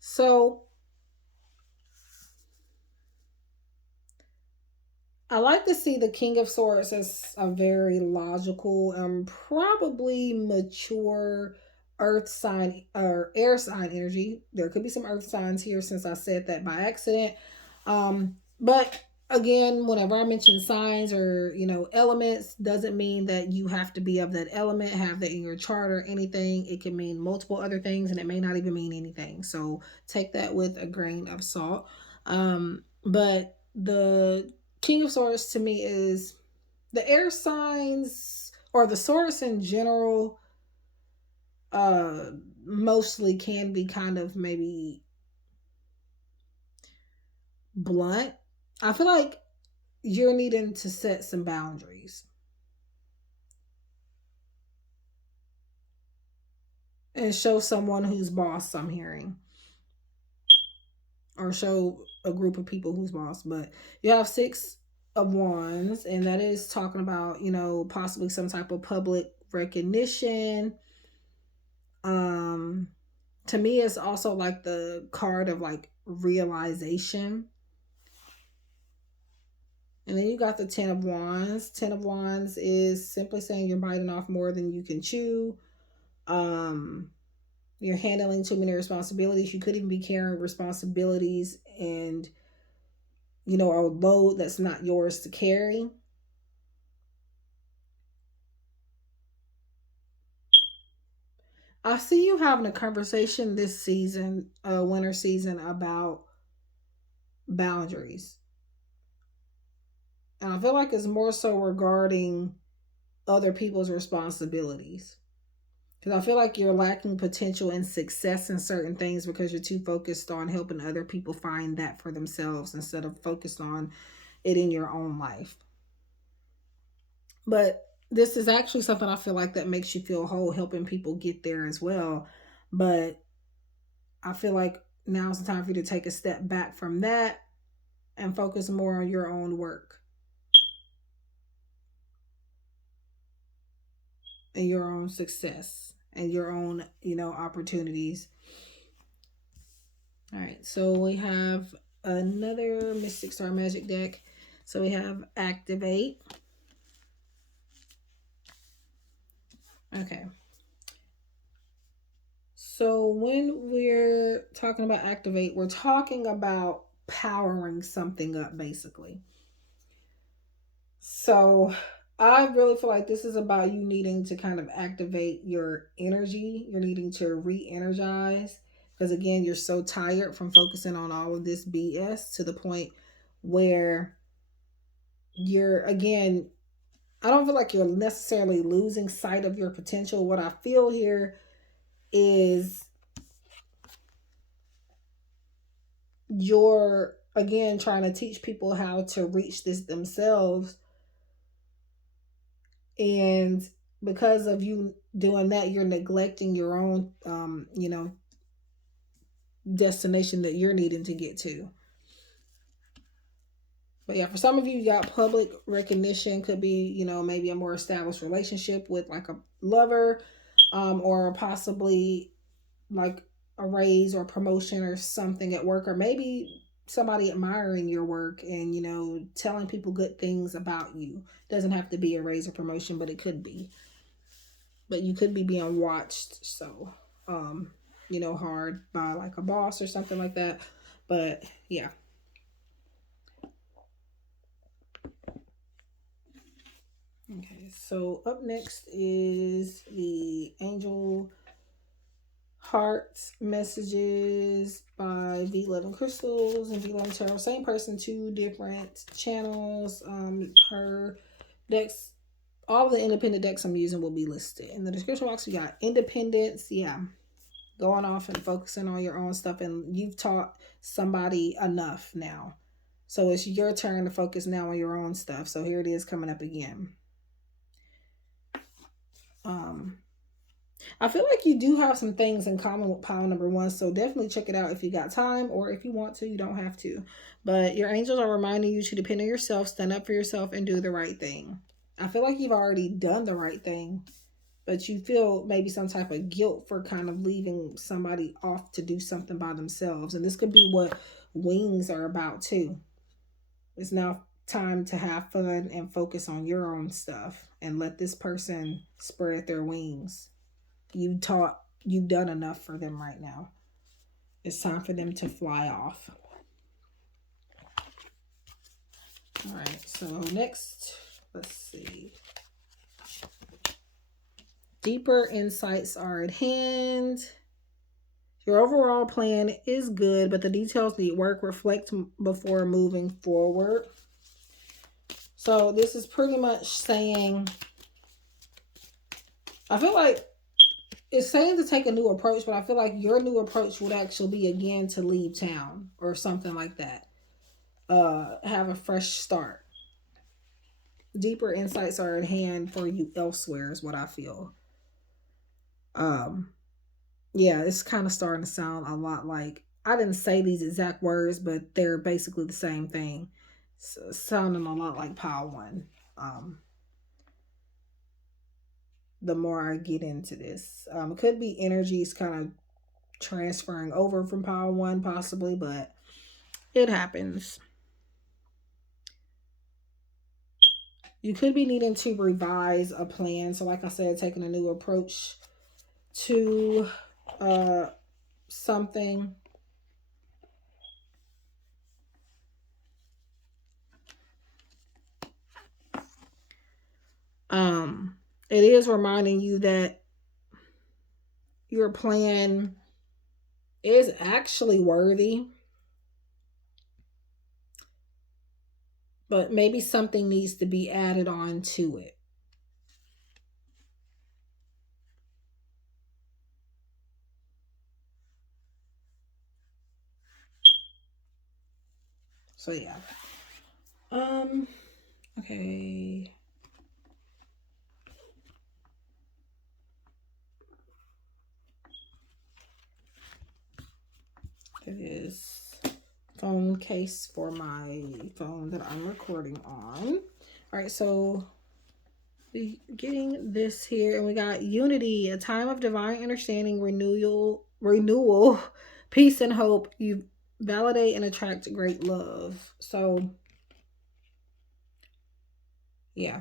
So I like to see the King of Swords as a very logical and probably mature earth sign or air sign energy. There could be some earth signs here since I said that by accident. But again, whenever I mention signs or, elements, doesn't mean that you have to be of that element, have that in your chart or anything. It can mean multiple other things, and it may not even mean anything. So take that with a grain of salt. But the King of Swords to me is the air signs, or the swords in general, uh mostly can be kind of maybe blunt. I feel like you're needing to set some boundaries and show someone who's boss, I'm hearing, or show a group of people who's boss. But you have Six of Wands, and that is talking about, possibly some type of public recognition. um to me, it's also like the card of like realization. And then you got the Ten of Wands. Ten of Wands is simply saying you're biting off more than you can chew. um you're handling too many responsibilities. You could even be carrying responsibilities and, a load that's not yours to carry. I see you having a conversation this season, winter season, about boundaries. And I feel like it's more so regarding other people's responsibilities. Because I feel like you're lacking potential and success in certain things because you're too focused on helping other people find that for themselves instead of focused on it in your own life. But this is actually something I feel like that makes you feel whole, helping people get there as well. But I feel like now's the time for you to take a step back from that and focus more on your own work and your own success and your own, opportunities. All right, so we have another Mystic Star Magic deck. So we have Activate. Okay. So when we're talking about Activate, we're talking about powering something up, basically. So I really feel like this is about you needing to kind of activate your energy. You're needing to re energize because, again, you're so tired from focusing on all of this BS to the point where you're, again, I don't feel like you're necessarily losing sight of your potential. What I feel here is you're, again, trying to teach people how to reach this themselves. And because of you doing that, you're neglecting your own, destination that you're needing to get to. But yeah, for some of you, you got public recognition. Could be, maybe a more established relationship with like a lover, or possibly like a raise or promotion or something at work, or maybe somebody admiring your work and, telling people good things about you. Doesn't have to be a raise or promotion, but it could be. But you could be being watched so, hard by like a boss or something like that. But yeah. Okay, so up next is the Angel Hearts Messages by V11 Crystals and V11 Tarot. Same person, two different channels. Her decks, all the independent decks I'm using will be listed in the description box. We got Independence, yeah, going off and focusing on your own stuff, and you've taught somebody enough now. So it's your turn to focus now on your own stuff. So here it is coming up again. Um, I feel like you do have some things in common with pile number one, so definitely check it out if you got time, or if you want to, you don't have to. But your angels are reminding you to depend on yourself, stand up for yourself, and do the right thing. I feel like you've already done the right thing, but you feel maybe some type of guilt for kind of leaving somebody off to do something by themselves. And this could be what wings are about too. It's now time to have fun and focus on your own stuff and let this person spread their wings. You've done enough for them right now. It's time for them to fly off. All right, so next, let's see. Deeper insights are at hand. Your overall plan is good, but the details need work. Reflect before moving forward. So this is pretty much saying, I feel like it's saying to take a new approach, but I feel like your new approach would actually be again to leave town or something like that. Have a fresh start. Deeper insights are at hand for you elsewhere is what I feel. Um, yeah, it's kind of starting to sound a lot like, I didn't say these exact words, but they're basically the same thing. So, sounding a lot like pile one. Um, the more I get into this, it could be energies kind of transferring over from pile one, possibly, but it happens. You could be needing to revise a plan. So, like I said, taking a new approach to something. It is reminding you that your plan is actually worthy, but maybe something needs to be added on to it. So yeah. Okay. It is phone case for my phone that I'm recording on. All right, so we getting this here, and we got unity, a time of divine understanding, renewal, peace and hope. You validate and attract great love. So yeah,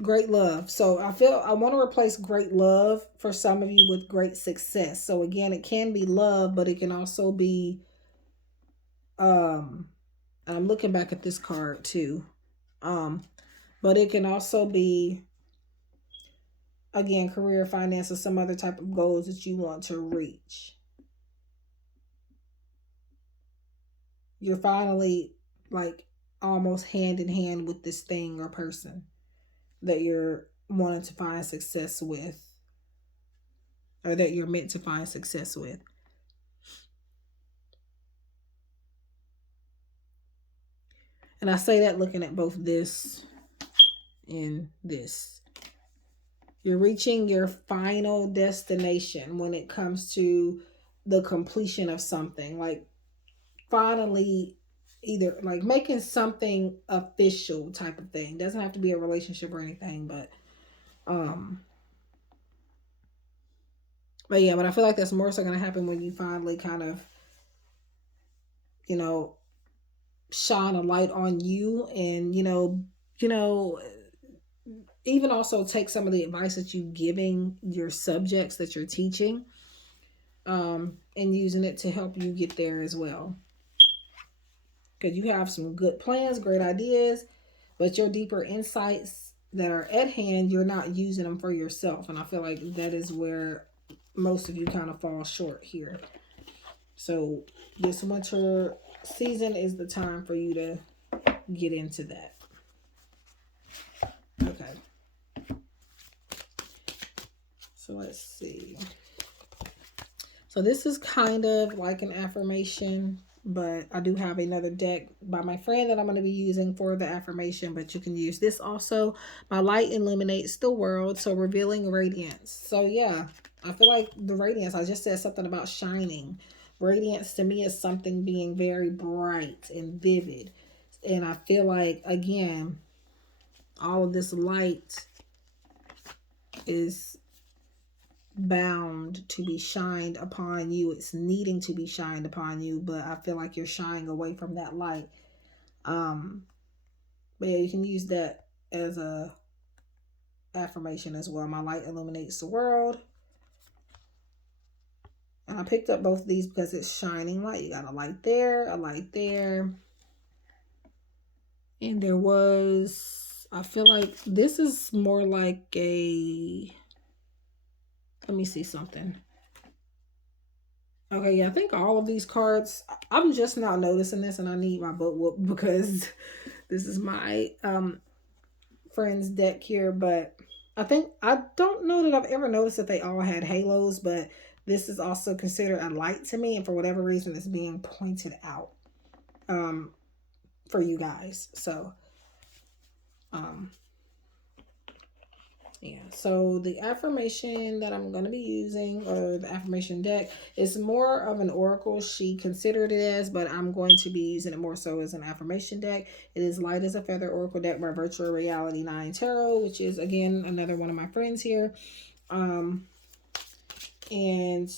great love. So I feel I want to replace great love for some of you with great success. So again, it can be love, but it can also be I'm looking back at this card too. But it can also be, again, career, finance, or some other type of goals that you want to reach. You're finally like almost hand in hand with this thing or person that you're wanting to find success with, or that you're meant to find success with. And I say that looking at both this and this. You're reaching your final destination when it comes to the completion of something. Like finally, either like making something official type of thing. Doesn't have to be a relationship or anything, um but yeah, but I feel like that's more so going to happen when you finally kind of, you know, shine a light on you, and even also take some of the advice that you giving your subjects that you're teaching, and using it to help you get there as well, because you have some good plans, great ideas, but your deeper insights that are at hand, you're not using them for yourself. And I feel like that is where most of you kind of fall short here. So this winter season is the time for you to get into that. Okay. So let's see. So this is kind of like an affirmation, but I do have another deck by my friend that I'm going to be using for the affirmation, but you can use this also. My light illuminates the world, so revealing radiance. So yeah, I feel like the radiance, I just said something about shining. Radiance to me is something being very bright and vivid. And I feel like, again, all of this light is bound to be shined upon you. It's needing to be shined upon you, but I feel like you're shying away from that light. But yeah, you can use that as a affirmation as well. My light illuminates the world. And I picked up both of these because it's shining light. You got a light there, a light there. And there was, I feel like this is more like a, let me see something. Okay, yeah, I think all of these cards, I'm just now noticing this, and I need my book whoop because this is my friend's deck here. But I don't know that I've ever noticed that they all had halos, but this is also considered a light to me, and for whatever reason it's being pointed out for you guys. So yeah, so the affirmation that I'm going to be using, or the affirmation deck, is more of an oracle she considered it as, but I'm going to be using it more so as an affirmation deck. It is Light as a Feather Oracle deck by Virtual Reality 9 Tarot, which is, again, another one of my friends here. And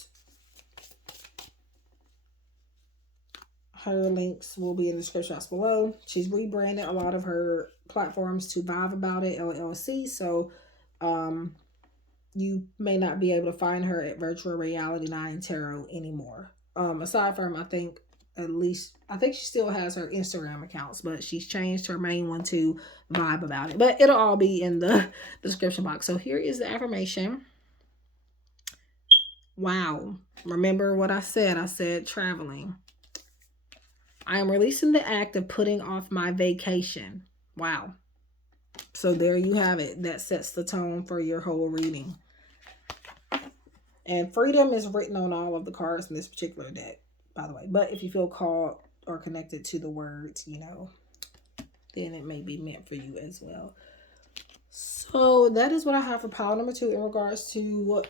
her links will be in the description box below. She's rebranded a lot of her platforms to Vibe About It LLC, so you may not be able to find her at Virtual Reality 9 Tarot anymore. Aside from, I think she still has her Instagram accounts, but she's changed her main one to Vibe About It. But it'll all be in the description box. So here is the affirmation. Wow. Remember what I said? I said traveling. I am releasing the act of putting off my vacation. Wow. So there you have it. That sets the tone for your whole reading. And freedom is written on all of the cards in this particular deck, by the way. But if you feel called or connected to the words, then it may be meant for you as well. So that is what I have for pile number 2 in regards to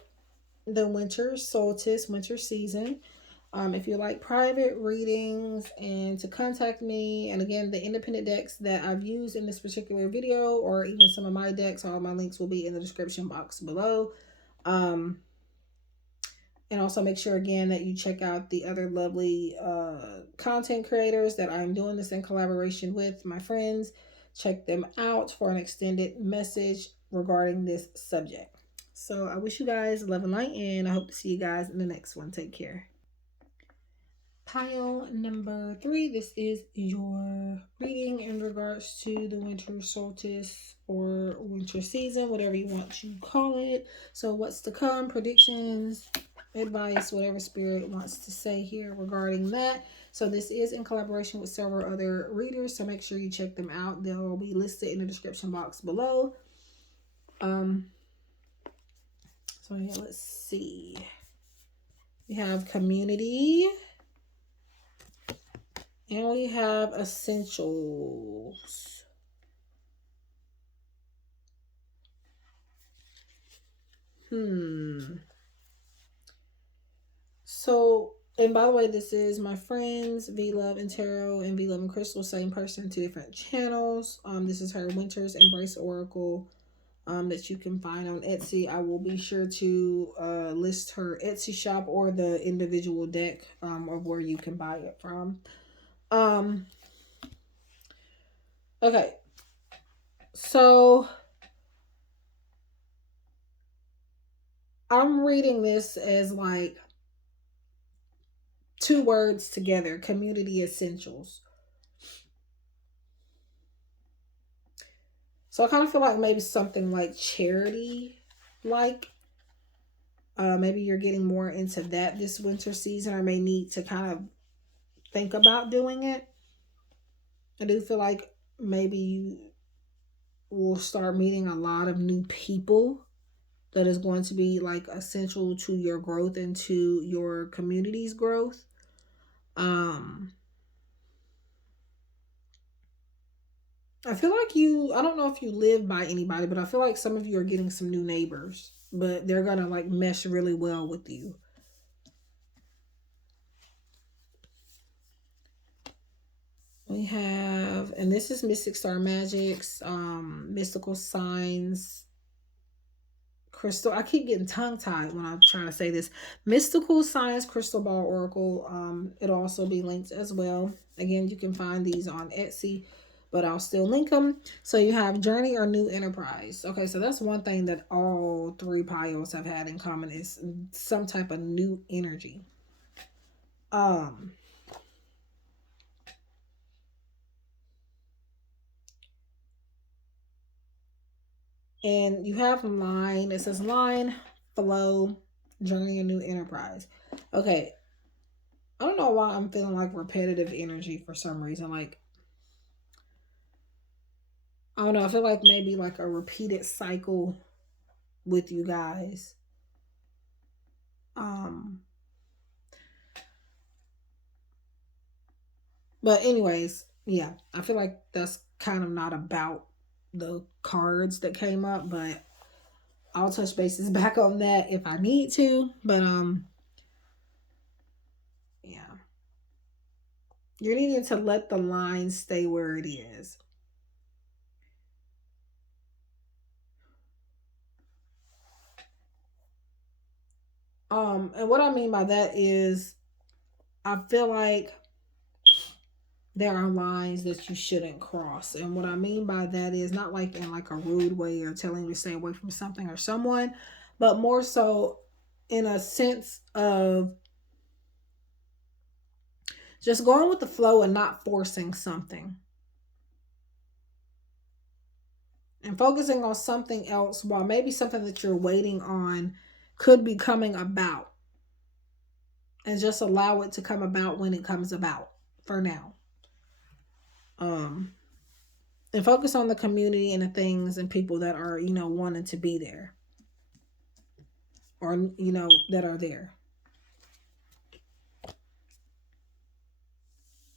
the winter solstice, winter season. If you like private readings and to contact me, and again, the independent decks that I've used in this particular video, or even some of my decks, all my links will be in the description box below. And also make sure again that you check out the other lovely content creators that I'm doing this in collaboration with, my friends. Check them out for an extended message regarding this subject. So I wish you guys love and light, and I hope to see you guys in the next one. Take care. Pile number 3, this is your reading in regards to the winter solstice or winter season, whatever you want to call it. So what's to come, predictions, advice, whatever spirit wants to say here regarding that. So this is in collaboration with several other readers, so make sure you check them out. They'll be listed in the description box below. So yeah, let's see. We have community. And we have essentials. So, and by the way, this is my friends, V Love and Tarot and V Love and Crystal, same person, 2 different channels. This is her Winter's Embrace Oracle that you can find on Etsy. I will be sure to list her Etsy shop or the individual deck of where you can buy it from. Okay, so I'm reading this as like 2 words together, community essentials. So I kind of feel like maybe something like charity, like maybe you're getting more into that this winter season, or may need to kind of think about doing it. I do feel like maybe you will start meeting a lot of new people that is going to be like essential to your growth and to your community's growth. I feel like I don't know if you live by anybody, but I feel like some of you are getting some new neighbors, but they're going to like mesh really well with you. We have, and this is Mystic Star Magic's mystical signs crystal. I keep getting tongue tied when I'm trying to say this. Mystical Science Crystal Ball Oracle. It'll also be linked as well. Again, you can find these on Etsy, but I'll still link them. So you have Journey or New Enterprise. Okay, so that's one thing that all 3 piles have had in common is some type of new energy. And you have line. It says line, flow, journey, and new enterprise. Okay. I don't know why I'm feeling like repetitive energy for some reason. Like, I don't know. I feel like maybe like a repeated cycle with you guys. But anyways, yeah, I feel like that's kind of not about the cards that came up, but I'll touch bases back on that if I need to. But yeah. You're needing to let the line stay where it is. And what I mean by that is I feel like there are lines that you shouldn't cross. And what I mean by that is not like in like a rude way or telling you to stay away from something or someone, but more so in a sense of just going with the flow and not forcing something. And focusing on something else while maybe something that you're waiting on could be coming about. And just allow it to come about when it comes about for now. And focus on the community and the things and people that are, wanting to be there. Or, that are there.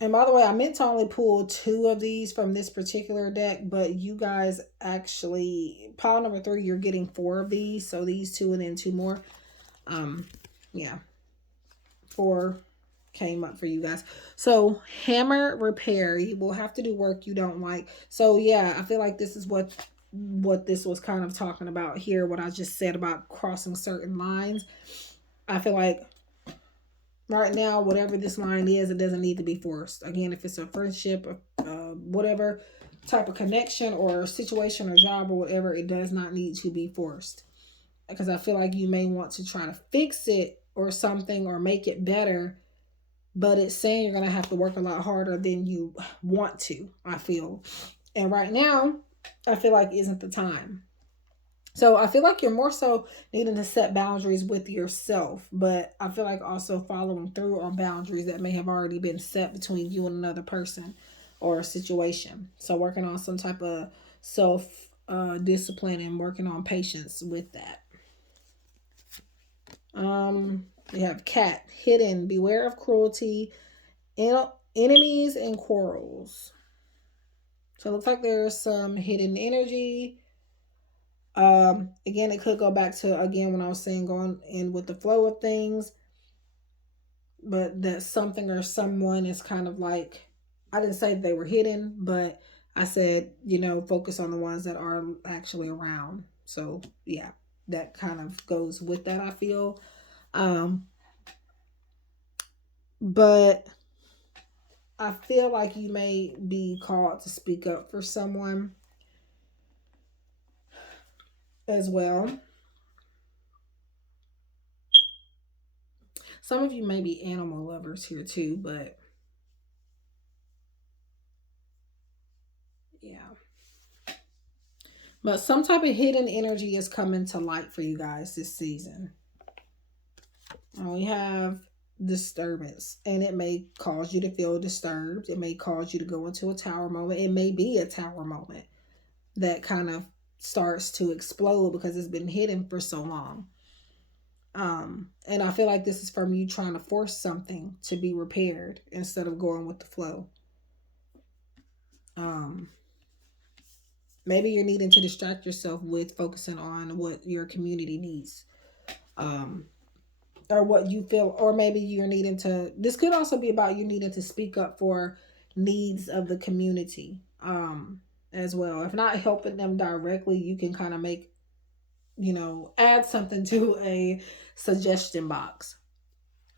And by the way, I meant to only pull 2 of these from this particular deck, but you guys actually, pile number 3, you're getting 4 of these. So these 2 and then 2 more. Yeah, 4 came up for you guys. So hammer repair, you will have to do work you don't like. So yeah, I feel like this is what this was kind of talking about here, what I just said about crossing certain lines. I feel like right now, whatever this line is, it doesn't need to be forced. Again, if it's a friendship, whatever type of connection or situation or job or whatever, it does not need to be forced. Because I feel like you may want to try to fix it or something or make it better, but it's saying you're going to have to work a lot harder than you want to, I feel. And right now, I feel like isn't the time. So I feel like you're more so needing to set boundaries with yourself, but I feel like also following through on boundaries that may have already been set between you and another person or a situation. So working on some type of self discipline and working on patience with that. We have cat, hidden, beware of cruelty, enemies and quarrels. So it looks like there's some hidden energy. Again, it could go back to again when I was saying going in with the flow of things, but that something or someone is kind of like, I didn't say they were hidden, but I said, focus on the ones that are actually around. So yeah, that kind of goes with that, I feel. But I feel like you may be called to speak up for someone as well. Some of you may be animal lovers here too, but yeah. But some type of hidden energy is coming to light for you guys this season. We have disturbance, and it may cause you to feel disturbed. It may cause you to go into a tower moment. It may be a tower moment that kind of starts to explode because it's been hidden for so long. And I feel like this is from you trying to force something to be repaired instead of going with the flow. Maybe you're needing to distract yourself with focusing on what your community needs. Or what you feel, or maybe you're needing to, this could also be about you needing to speak up for needs of the community as well. If not helping them directly, you can kind of make, add something to a suggestion box.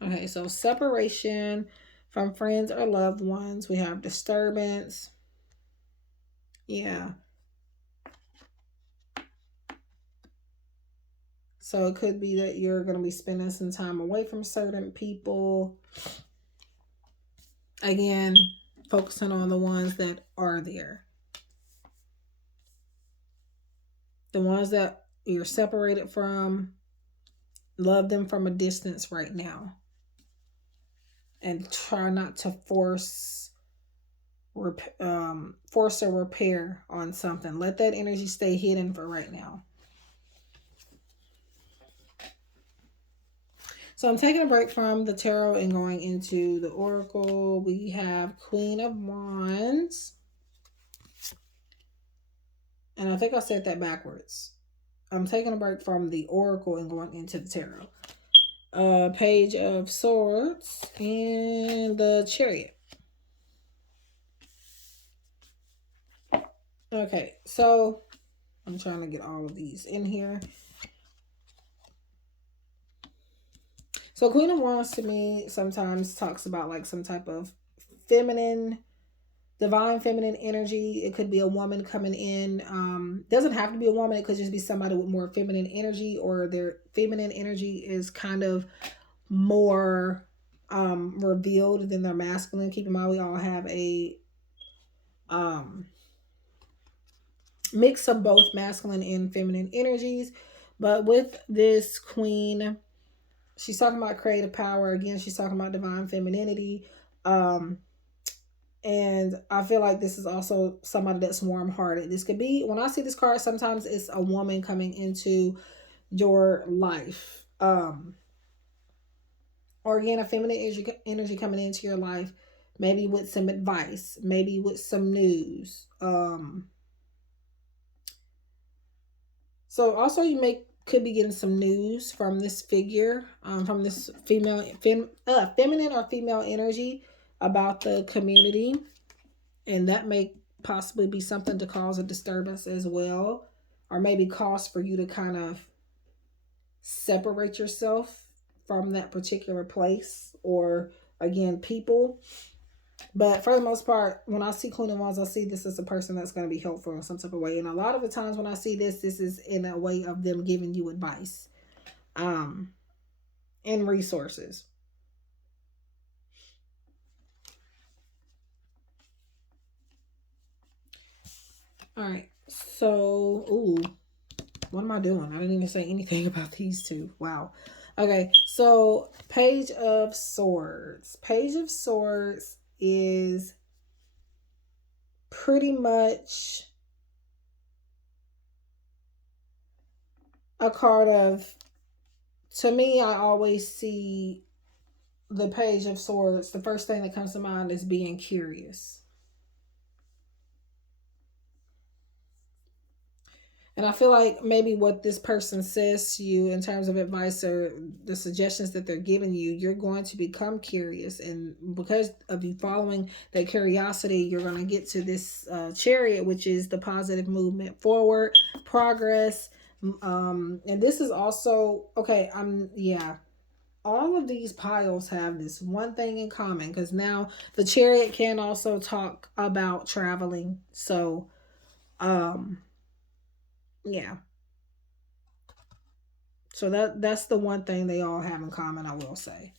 Okay, so separation from friends or loved ones. We have disturbance. Yeah. So it could be that you're going to be spending some time away from certain people. Again, focusing on the ones that are there. The ones that you're separated from, love them from a distance right now. And try not to force a repair on something. Let that energy stay hidden for right now. So I'm taking a break from the tarot and going into the oracle. We have Queen of Wands. And I think I said that backwards. I'm taking a break from the oracle and going into the tarot. Page of Swords and the Chariot. Okay, so I'm trying to get all of these in here. So Queen of Wands to me sometimes talks about like some type of feminine, divine feminine energy. It could be a woman coming in. Doesn't have to be a woman. It could just be somebody with more feminine energy, or their feminine energy is kind of more revealed than their masculine. Keep in mind, we all have a mix of both masculine and feminine energies. But with this queen, she's talking about creative power. Again, she's talking about divine femininity. And I feel like this is also somebody that's warm-hearted. This could be, when I see this card, sometimes it's a woman coming into your life. Or again, a feminine energy coming into your life. maybe with some advice, maybe with some news. So also you could be getting some news from this figure, from this feminine or female energy about the community, and that may possibly be something to cause a disturbance as well, or maybe cause for you to kind of separate yourself from that particular place or again people. But for the most part, when I see Queen of Wands, I see this as a person that's going to be helpful in some type of way. And a lot of the times when I see this is in a way of them giving you advice, um, and resources. All right. So, ooh, what am I doing? I didn't even say anything about these two. Wow. Okay. So, Page of Swords. Page of Swords is pretty much a card of, to me, I always see the Page of Swords. The first thing that comes to mind is being curious. And I feel like maybe what this person says to you in terms of advice or the suggestions that they're giving you, you're going to become curious. And because of you following that curiosity, you're going to get to this chariot, which is the positive movement forward, progress. And this is also, okay, yeah. All of these piles have this one thing in common, because now the chariot can also talk about traveling. So, yeah. So that's the one thing they all have in common, I will say.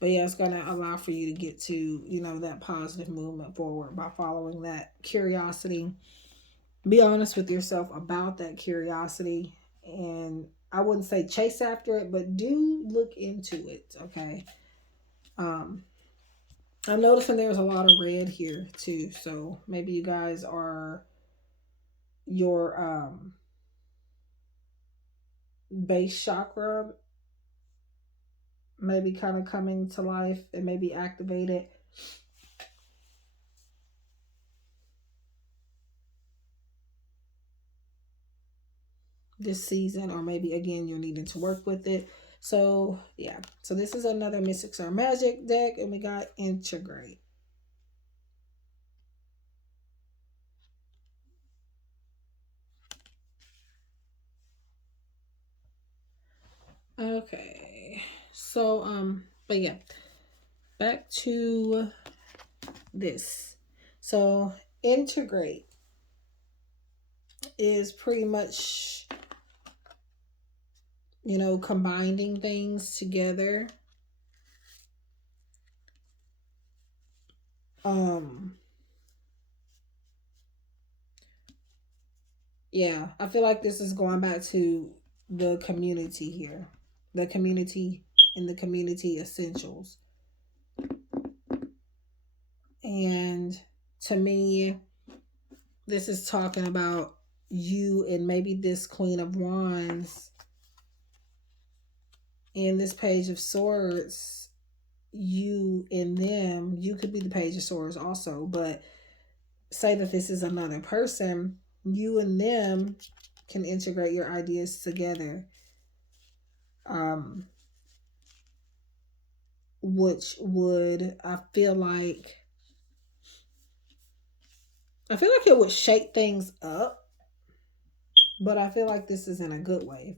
But yeah, it's gonna allow for you to get to, that positive movement forward by following that curiosity. Be honest with yourself about that curiosity. And I wouldn't say chase after it, but do look into it, okay? Um, I'm noticing there's a lot of red here too. So maybe you guys are your base chakra maybe kind of coming to life and maybe activated. This season, or maybe again you're needing to work with it. So yeah, so this is another Mystic Star Magic deck, and we got Integrate. Okay, so but yeah, back to this. So Integrate is pretty much, combining things together. um yeah, I feel like this is going back to the community here, the community and the community essentials. And to me, this is talking about you and maybe this Queen of Wands and this Page of Swords. You and them, you could be the Page of Swords also, but say that this is another person, you and them can integrate your ideas together. Which would, I feel like it would shake things up, but I feel like this is in a good way.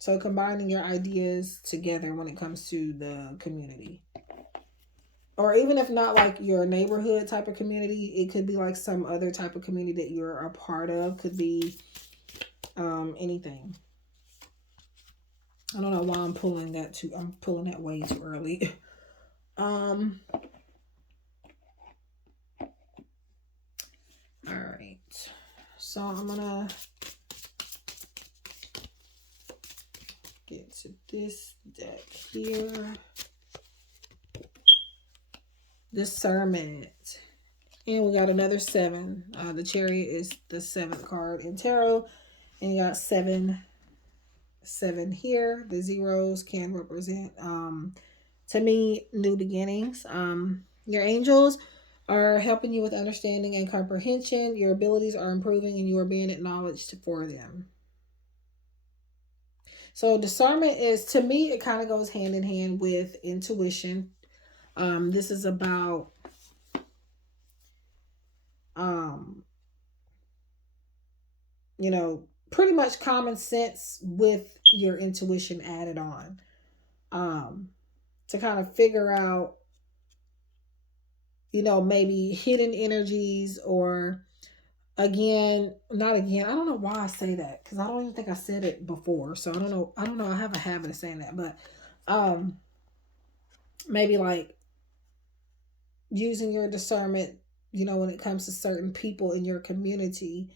So combining your ideas together when it comes to the community. Or even if not like your neighborhood type of community, it could be like some other type of community that you're a part of. Could be anything. I don't know why I'm pulling that way too early. All right. So I'm gonna get to this deck here. Discernment. And we got another 7. The Chariot is the 7th card in tarot. And you got 7 here. The zeros can represent to me, new beginnings. Your angels are helping you with understanding and comprehension. Your abilities are improving and you are being acknowledged for them. So discernment is, to me, it kind of goes hand in hand with intuition. This is about um, pretty much common sense with your intuition added on. Um, to kind of figure out, maybe hidden energies, or again, not again. I don't know why I say that, because I don't even think I said it before. So I don't know. I don't know. I have a habit of saying that, but um, maybe like using your discernment, when it comes to certain people in your community,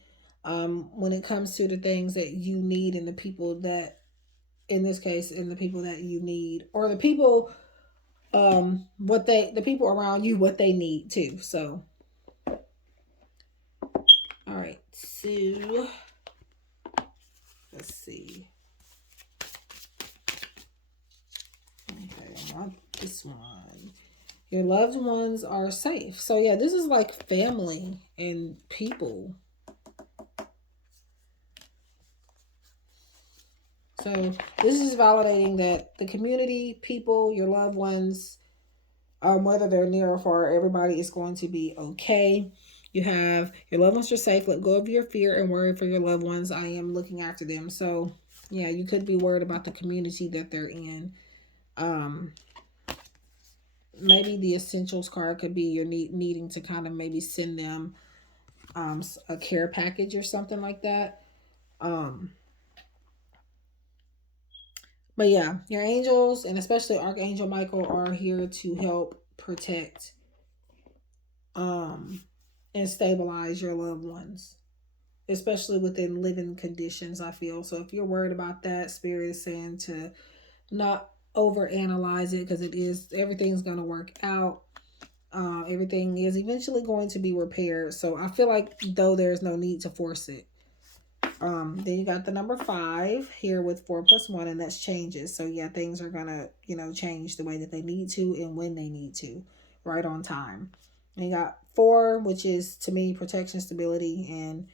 when it comes to the things that you need and the people that, in this case, and the people that you need, or the people, the people around you, what they need too. So, all right. So, let's see. Okay, not this one. Your loved ones are safe. So yeah, this is like family and people. So this is validating that the community, people, your loved ones, whether they're near or far, everybody is going to be okay. You have your loved ones are safe. Let go of your fear and worry for your loved ones. I am looking after them. So yeah, you could be worried about the community that they're in. Um, Maybe the essentials card could be you're needing to kind of maybe send them a care package or something like that. Um, but yeah, your angels and especially Archangel Michael are here to help protect um, and stabilize your loved ones, especially within living conditions. I feel so. If you're worried about that, Spirit is saying to not overanalyze it, because it is, everything's going to work out. Everything is eventually going to be repaired. So I feel like, though, there's no need to force it. Then you got the number 5 here with 4+1, and that's changes. So yeah, things are gonna, change the way that they need to and when they need to, right on time. And you got 4, which is to me protection, stability, and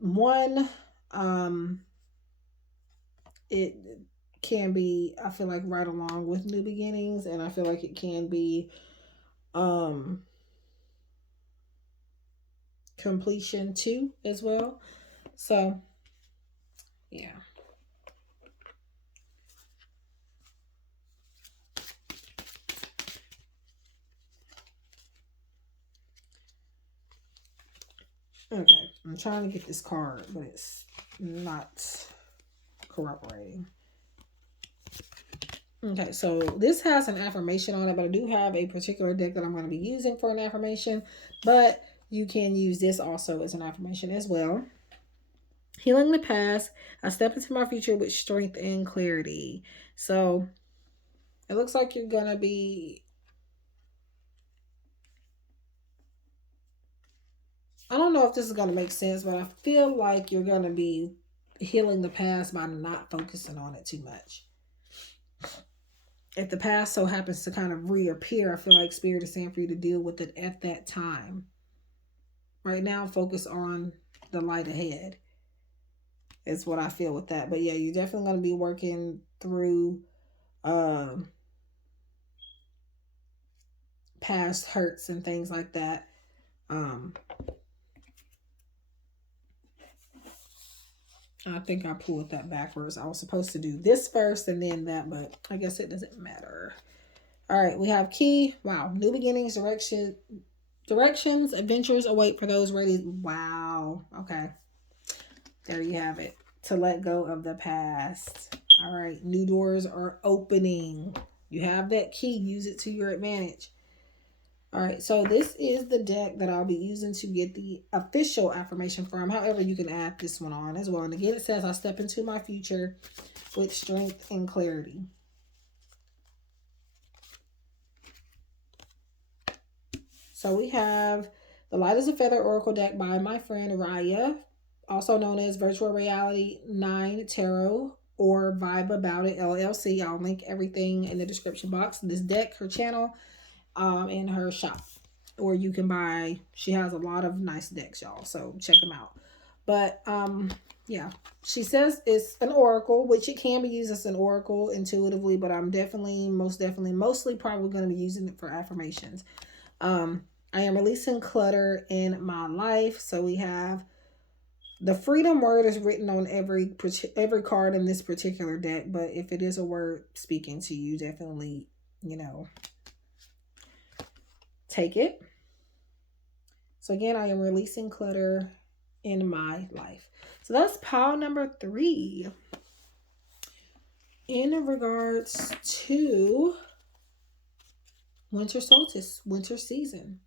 1, it can be, I feel like, right along with new beginnings, and I feel like it can be completion too as well. So yeah. Okay, I'm trying to get this card, but it's not cooperating. Okay, so this has an affirmation on it, but I do have a particular deck that I'm going to be using for an affirmation, but you can use this also as an affirmation as well. Healing the past, I step into my future with strength and clarity. So it looks like you're going to be, I don't know if this is going to make sense, but I feel like you're going to be healing the past by not focusing on it too much. If the past so happens to kind of reappear, I feel like Spirit is saying for you to deal with it at that time. Right now, focus on the light ahead. Is what I feel with that. But yeah, you're definitely going to be working through past hurts and things like that. I think I pulled that backwards. I was supposed to do this first and then that, but I guess it doesn't matter. All right, we have key. Wow, new beginnings, directions, adventures await for those ready. Wow. Okay. There you have it. To let go of the past. All right, new doors are opening. You have that key. Use it to your advantage. All right, so this is the deck that I'll be using to get the official affirmation from. However, you can add this one on as well. And again, it says, I step into my future with strength and clarity. So we have the Light as a Feather Oracle deck by my friend Raya, also known as Virtual Reality 9 Tarot or Vibe About It LLC. I'll link everything in the description box. This deck, her channel, and her shop. Or you can buy, she has a lot of nice decks, y'all. So check them out. But yeah, she says it's an oracle, which it can be used as an oracle intuitively, but I'm definitely, mostly probably going to be using it for affirmations. I am releasing clutter in my life. So we have the freedom word is written on every card in this particular deck, but if it is a word speaking to you, definitely, you know, take it. So again, I am releasing clutter in my life. So that's pile number 3. In regards to winter solstice, winter season.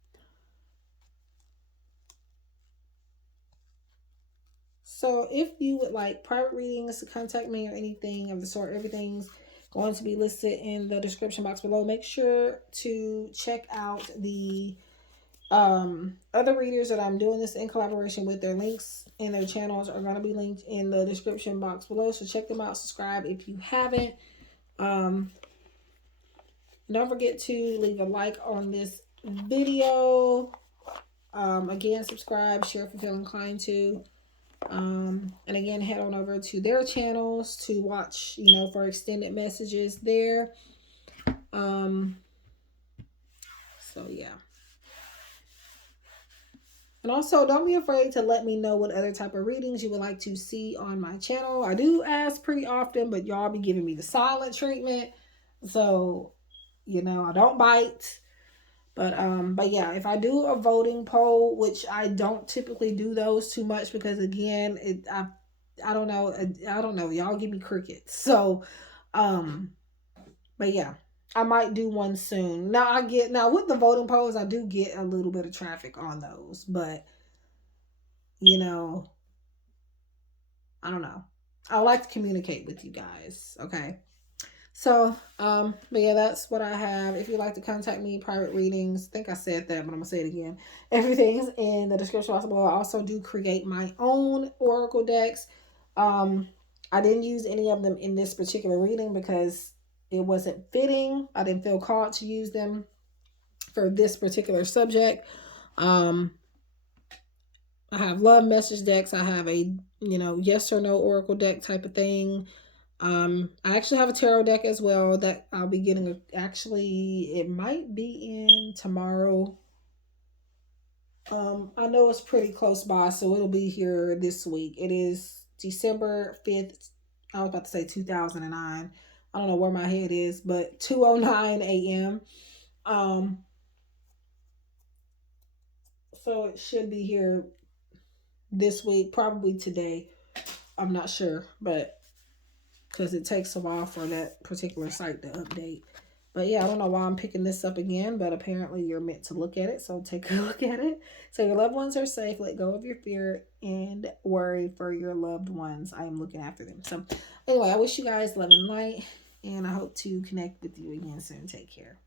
So if you would like private readings, to contact me or anything of the sort, everything's going to be listed in the description box below. Make sure to check out the other readers that I'm doing this in collaboration with. Their links and their channels are going to be linked in the description box below, so check them out. Subscribe if you haven't. Don't forget to leave a like on this video. Again, subscribe, share if you feel inclined to. And again, head on over to their channels to watch, you know, for extended messages there. So yeah. And also, don't be afraid to let me know what other type of readings you would like to see on my channel. I do ask pretty often, but y'all be giving me the silent treatment. So, you know, I don't bite. But yeah, if I do a voting poll, which I don't typically do those too much because again, I don't know. I don't know. Y'all give me crickets. So, but yeah, I might do one soon. Now with the voting polls, I do get a little bit of traffic on those, but you know, I don't know. I would like to communicate with you guys. Okay. So, but yeah, that's what I have. If you'd like to contact me, private readings, I think I said that, but I'm gonna say it again. Everything's in the description box below. I also do create my own oracle decks. I didn't use any of them in this particular reading because it wasn't fitting. I didn't feel called to use them for this particular subject. I have love message decks. I have a, you know, yes or no oracle deck type of thing. I actually have a tarot deck as well that I'll be getting. Actually, it might be in tomorrow. I know it's pretty close by, so it'll be here this week. It is December 5th. I was about to say 2009. I don't know where my head is, but 2:09 a.m. So it should be here this week, probably today. I'm not sure, but because it takes a while for that particular site to update. But yeah, I don't know why I'm picking this up again, but apparently you're meant to look at it, so take a look at it. So your loved ones are safe. Let go of your fear and worry for your loved ones. I am looking after them. So anyway, I wish you guys love and light, and I hope to connect with you again soon. Take care.